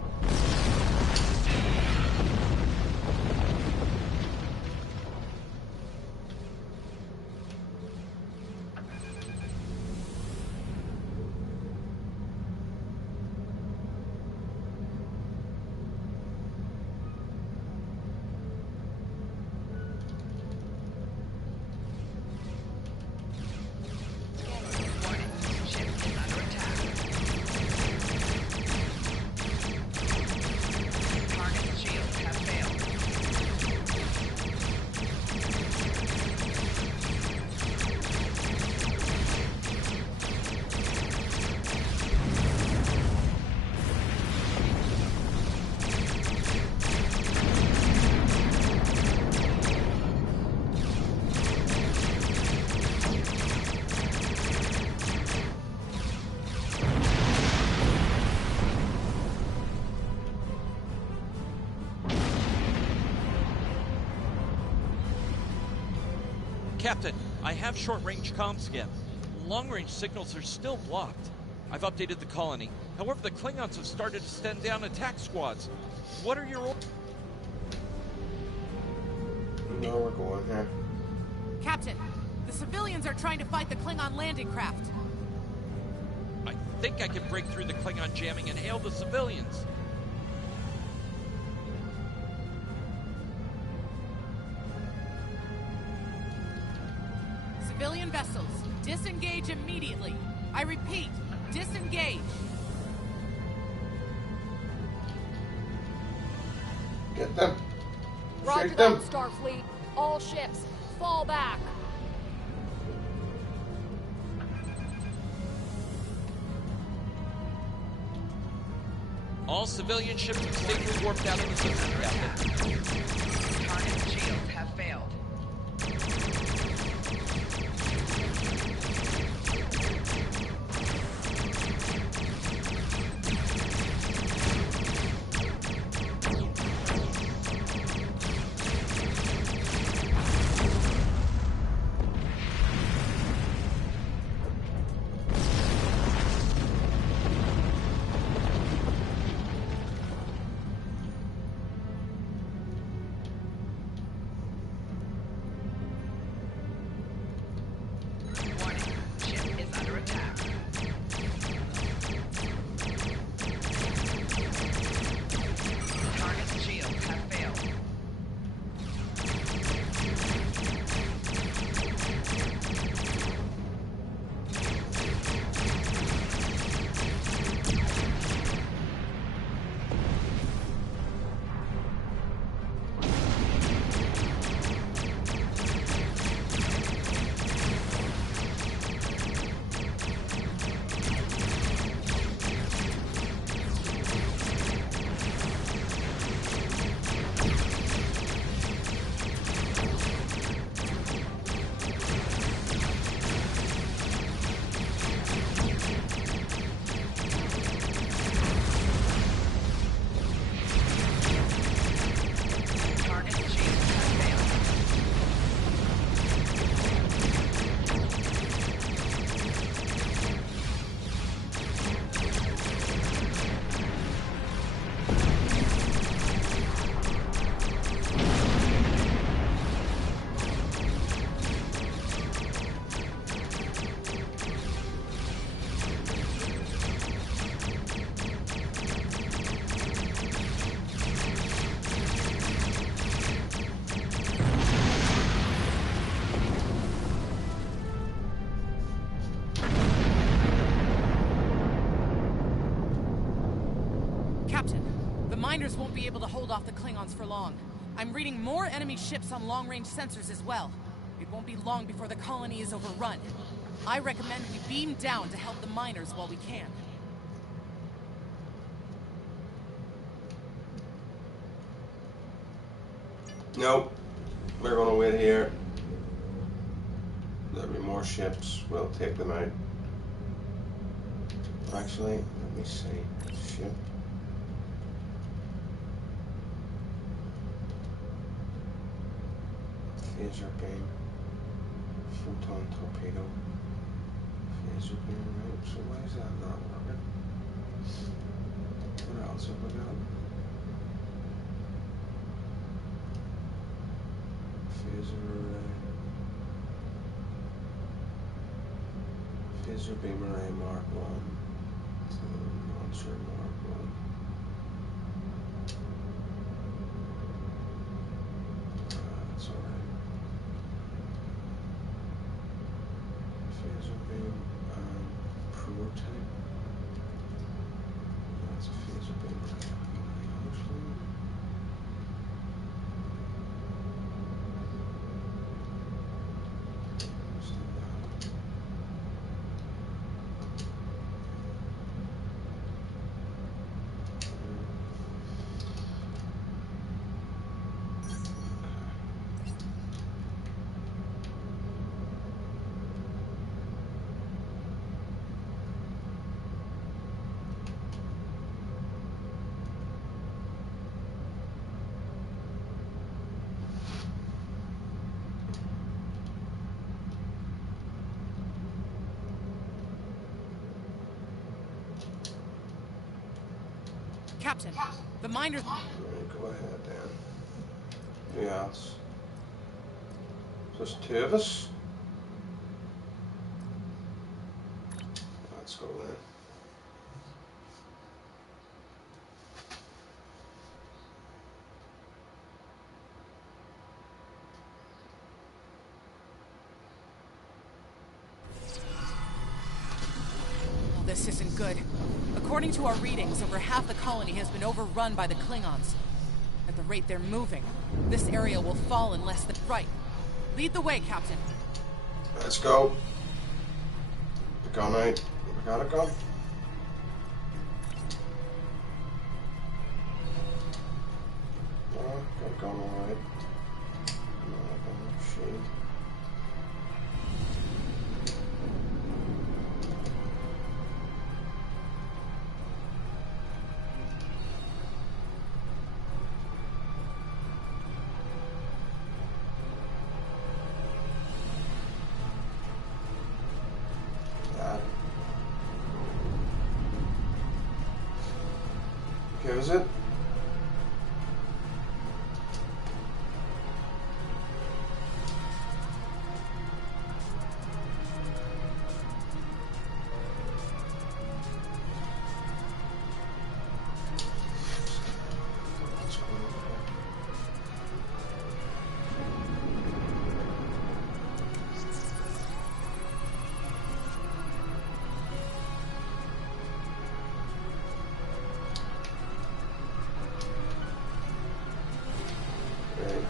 Captain, I have short-range comms again. Long-range signals are still blocked. I've updated the colony. However, the Klingons have started to send down attack squads. What are your orders? No, we're going here. Captain, the civilians are trying to fight the Klingon landing craft. I think I can break through the Klingon jamming and hail the civilians. Civilian vessels, disengage immediately. I repeat, disengage. Get them. Roger Shake that, them. Starfleet. All ships, fall back. All civilian ships safely warped out of the system, Captain. Target shields have failed. Miners won't be able to hold off the Klingons for long. I'm reading more enemy ships on long-range sensors as well. It won't be long before the colony is overrun. I recommend we beam down to help the miners while we can. Nope. We're gonna wait here. There'll be more ships. We'll take them out. Actually, let me see. Ship. Phaser beam. Photon torpedo. Phaser beam, right? So why is that not working? What else have we got? Phaser array. Phaser beam array Mark 1. Launcher Mark 1. That's alright. Phaser beam prototype. That's a phaser beam array. Captain, the miners... Go ahead, Dan. Who else? Just two of us? Let's go then. Well, this isn't good. According to our readings, over half the colony has been overrun by the Klingons. At the rate they're moving, this area will fall in less than... Right. Lead the way, Captain. Let's go. The gun out. We got a gun. No, got a gun alright. No, gun machine. Okay, was it?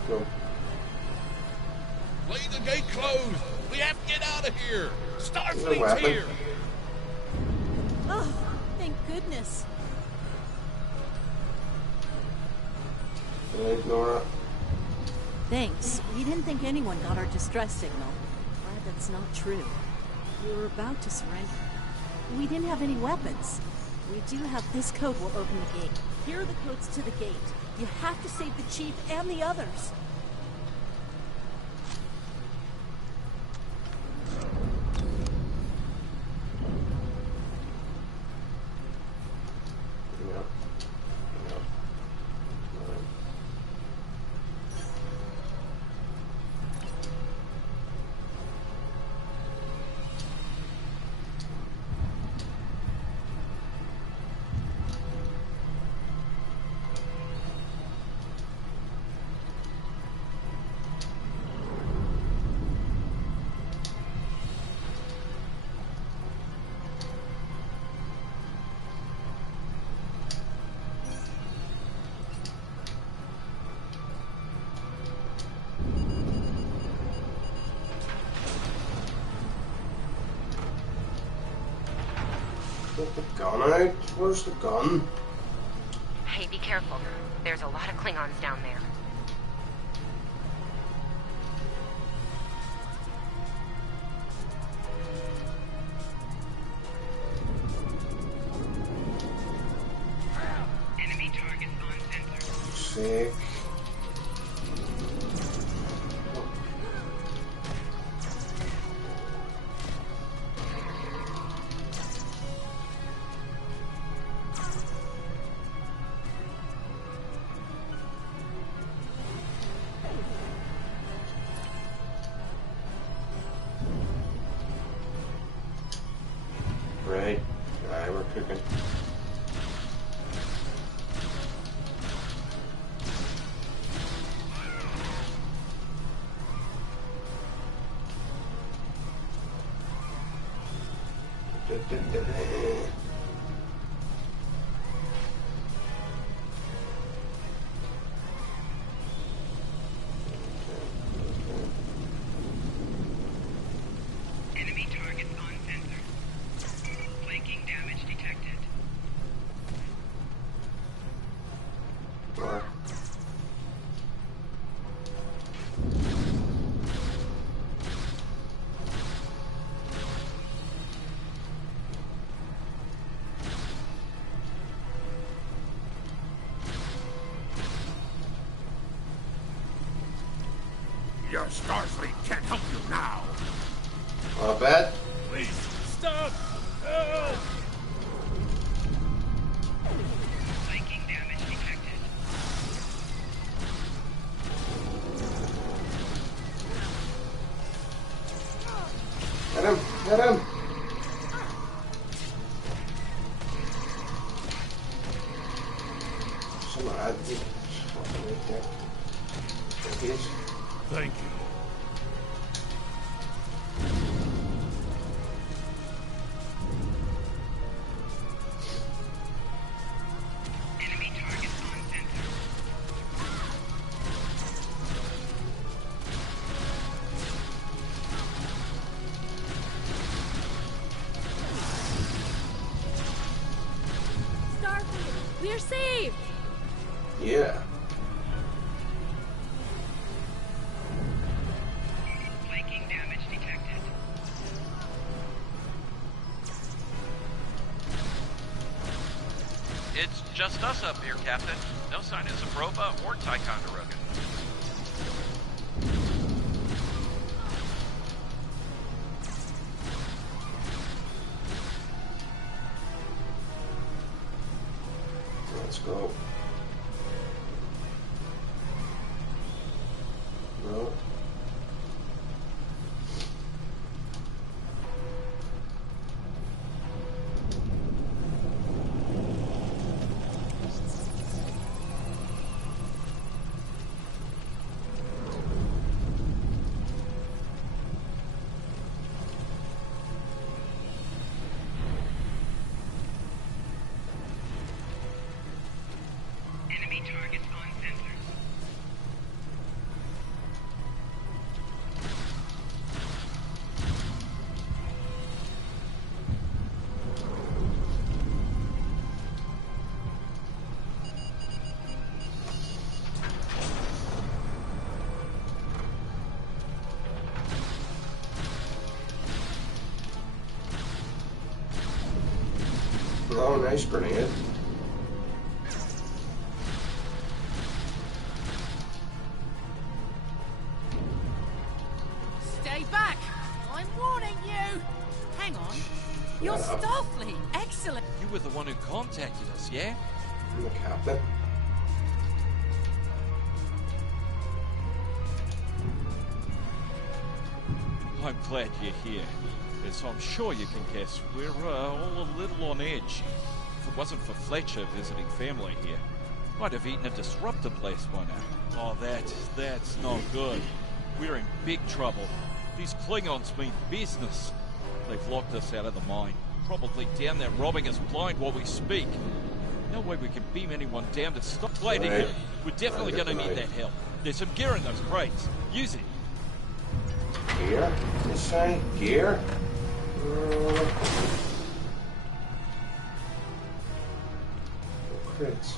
Go. Leave the gate closed. We have to get out of here. No Starfleet's weapon. here. Oh, thank goodness. Right, Nora. Thanks. We didn't think anyone got our distress signal. Glad that's not true. We were about to surrender. We didn't have any weapons. We do have this code will open the gate. Here are the codes to the gate. You have to save the chief and the others. Get the gun out. Where's the gun? Hey, be careful. There's a lot of Klingons down there. Enemy target on sensor. Sick. Right. Alright, we're cooking. Enemy target on sensor. Flanking damage detected. Where? Your Starfleet can't help you now. Not bad. Please, stop! Help! Flanking damage detected. Get him! Get him! Some ad. Fucking right there. There he is. Thank you. Enemy target on sensor. It's just us up here, Captain. No sign of Zaprova or Ticonderoga. Let's go. No. Enemy targets on sensors. Oh, nice grenade. Stay back! I'm warning you! Hang on. You're Shut up. Starfleet. Excellent. You were the one who contacted us, yeah? I'm the captain. I'm glad you're here. As I'm sure you can guess, we're all a little on edge. If it wasn't for Fletcher visiting family here, I'd have eaten a disruptor place by now. Oh, that's not good. We're in big trouble. These Klingons mean business. They've locked us out of the mine. Probably down there robbing us blind while we speak. No way we can beam anyone down to stop blading Right. him. We're definitely Right, going to need right. that help. There's some gear in those crates. Use it. Gear? You say? Gear? Crits.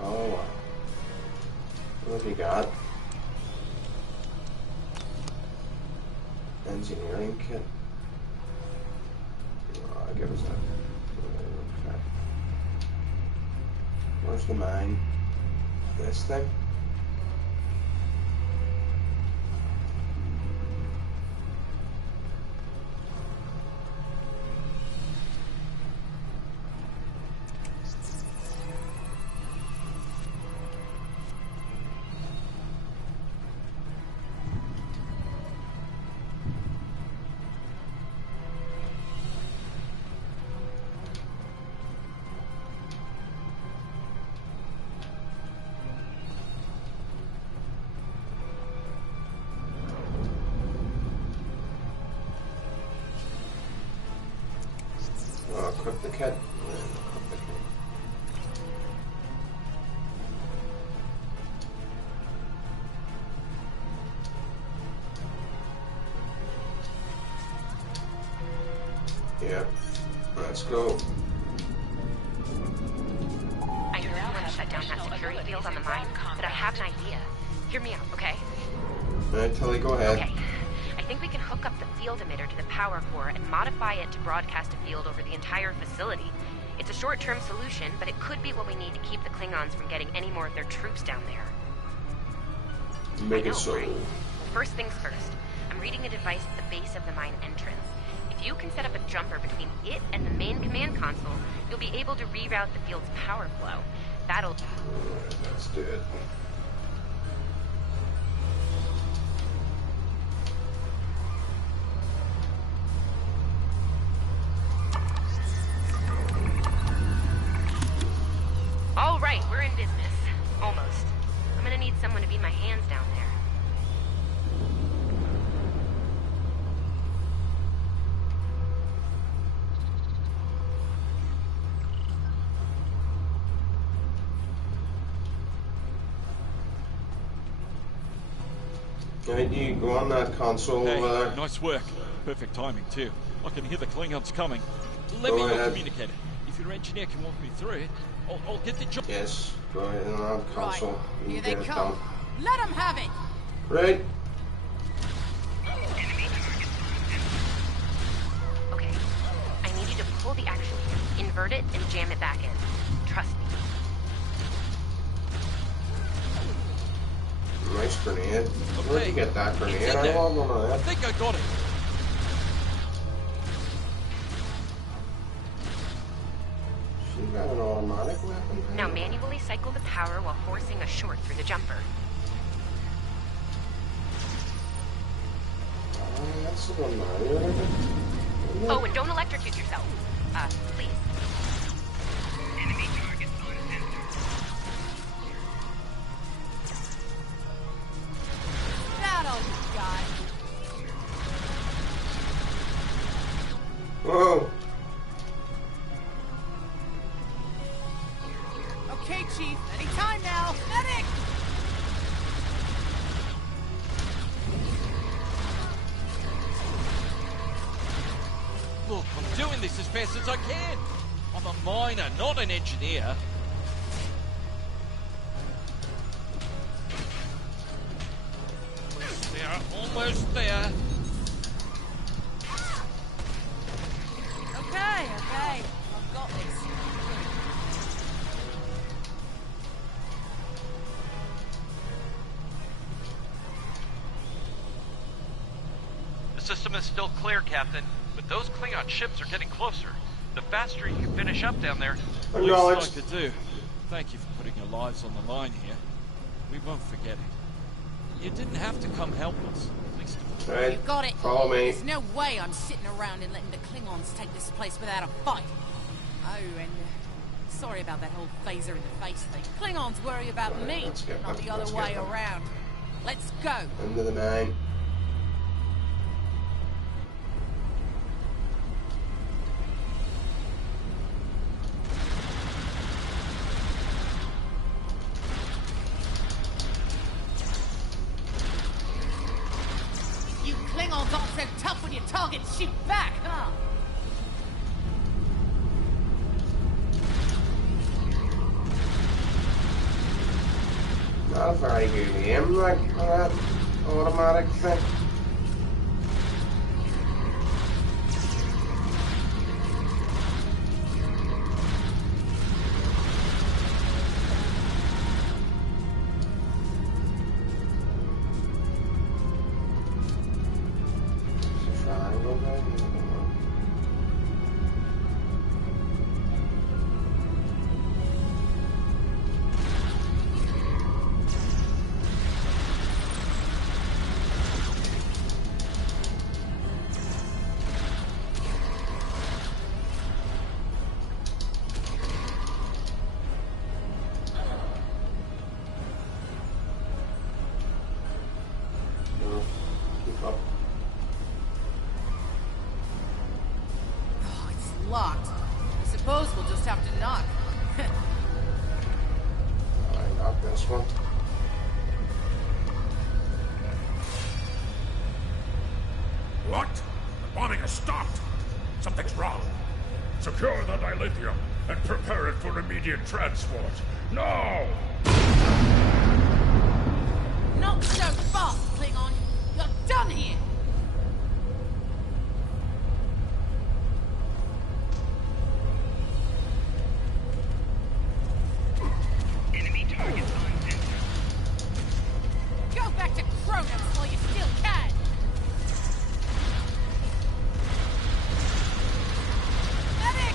Oh, wow. What have you got? Engineering kit. Oh, give us that. Okay. Where's the mine? This thing? Equip the kit. Yeah, let's go. I know you want to shut down that security field on the mine, but I have an idea. Hear me out, okay? Alright, Tully, go ahead. Okay. I think we can hook up the field emitter to the power core and modify it to broadcast a field over the entire facility. It's a short-term solution, but it could be what we need to keep the Klingons from getting any more of their troops down there. Make I it know, so. right? Well, first things first. I'm reading a device at the base of the mine entrance. If you can set up a jumper between it and the main command console, you'll be able to reroute the field's power flow. That'll... Let's do it. All right, we're in business. Almost. I'm gonna need someone to be my hands down there. Alright, you go on that console Hey, over there. nice work. Perfect timing, too. I can hear the Klingons coming. Let Go me your ahead. communicator. If your engineer can walk me through it, I'll get the job. Yes, go ahead on that console. You Here get they it come. done. Let them have it. Right. Okay. I need you to pull the actuator, invert it, and jam it back in. Trust me, nice grenade. Okay. Where'd you get that It's grenade? in I there. want one of I them. think I got it. She got an automatic weapon. Now manually cycle the power while forcing a short through the jumper. That's the one Mario, isn't it? Oh, and don't electrocute yourself. Please. Enemy targets on sensor. That all you got? Whoa! Okay, Chief. Anytime now. Medic! Look, I'm doing this as fast as I can. I'm a miner, not an engineer. Almost there, almost there. Okay. I've got this. The system is still clear, Captain, but those Klingon ships are getting closer. The faster you can finish up down there, The least I could do. Thank you for putting your lives on the line here. We won't forget it. You didn't have to come help us. At least Right. You got it. Follow me. There's no way I'm sitting around and letting the Klingons take this place without a fight. Oh, and sorry about that whole phaser in the face thing. Klingons worry about Right, me, let's get not them, the other let's get way them. around. Let's go. Into the mine. You Klingons aren't so tough when your targets shoot back, huh? Not a very good aim, like that automatic thing. It's a triangle there, I don't know. No, keep up. Oh, it's locked. I suppose we'll just have to knock. I got this one. What? The bombing has stopped. Something's wrong. Secure the dilithium and prepare it for immediate transport. Now! Not so fast, Klingon. You're done here. Enemy targets on sensor. Go back to Kronos while you still can. Medic!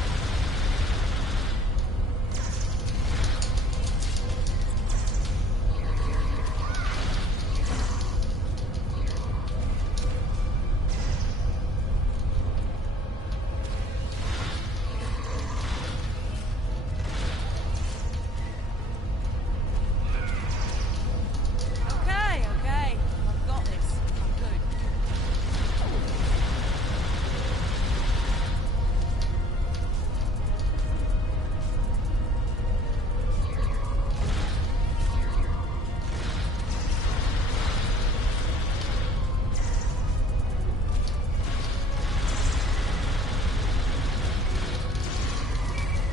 Okay. I've got this. I'm good.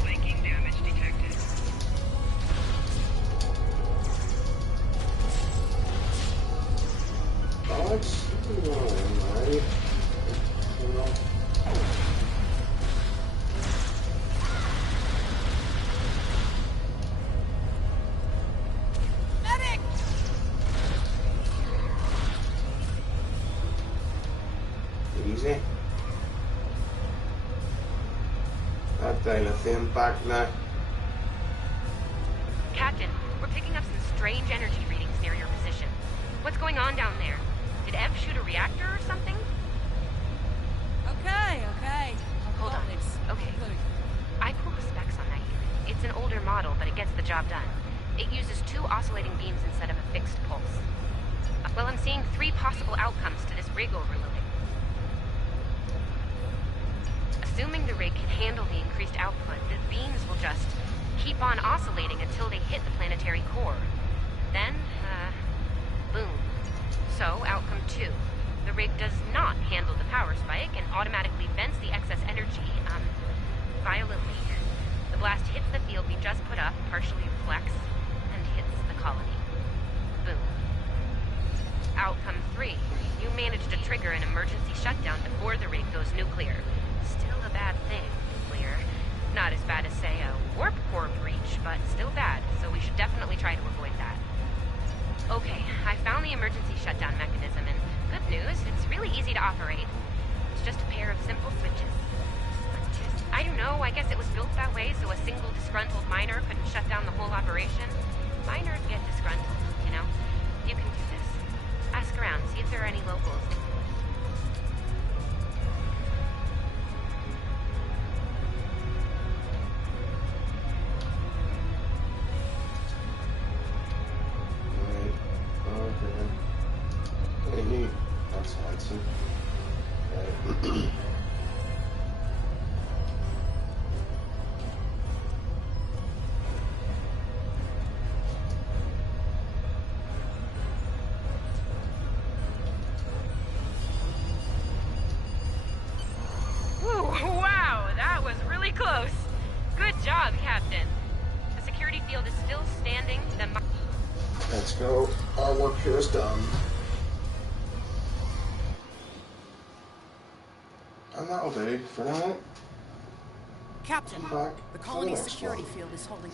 Flanking damage detected. Alex, you know, right? You know. Medic! easy. That dilithium back now. Captain, we're picking up some strange energy readings near your position. What's going on down there? Did Ev shoot a reactor or something? Okay. Hold on. Okay. I pulled the specs on that unit. It's an older model, but it gets the job done. It uses 2 oscillating beams instead of a fixed pulse. Well, I'm seeing 3 possible outcomes to this rig overloading. Assuming the rig can handle the increased output, the beams will just keep on oscillating until they hit the planetary core. Then, boom. So, outcome 2. The rig does not handle the power spike and automatically vents the excess energy, violently. The blast hits the field we just put up, partially reflects, and hits the colony. Boom. Outcome 3. You managed to trigger an emergency shutdown before the rig goes nuclear. Still a bad thing, nuclear. Not as bad as, say, a warp core breach, but still bad, so we should definitely try to avoid that. Okay, I found the emergency shutdown mechanism, and good news, it's really easy to operate. It's just a pair of simple switches. I don't know, I guess it was built that way so a single disgruntled miner couldn't shut down the whole operation. Miners get disgruntled, you know? You can do this. Ask around, see if there are any locals. Okay. Hey, that's handsome. Right. Wow, that was really close. Good job, Captain. The security field is still standing. Let's go. Our work here is done. And that'll do for now. Captain, Back the to colony's the next security one. field is holding...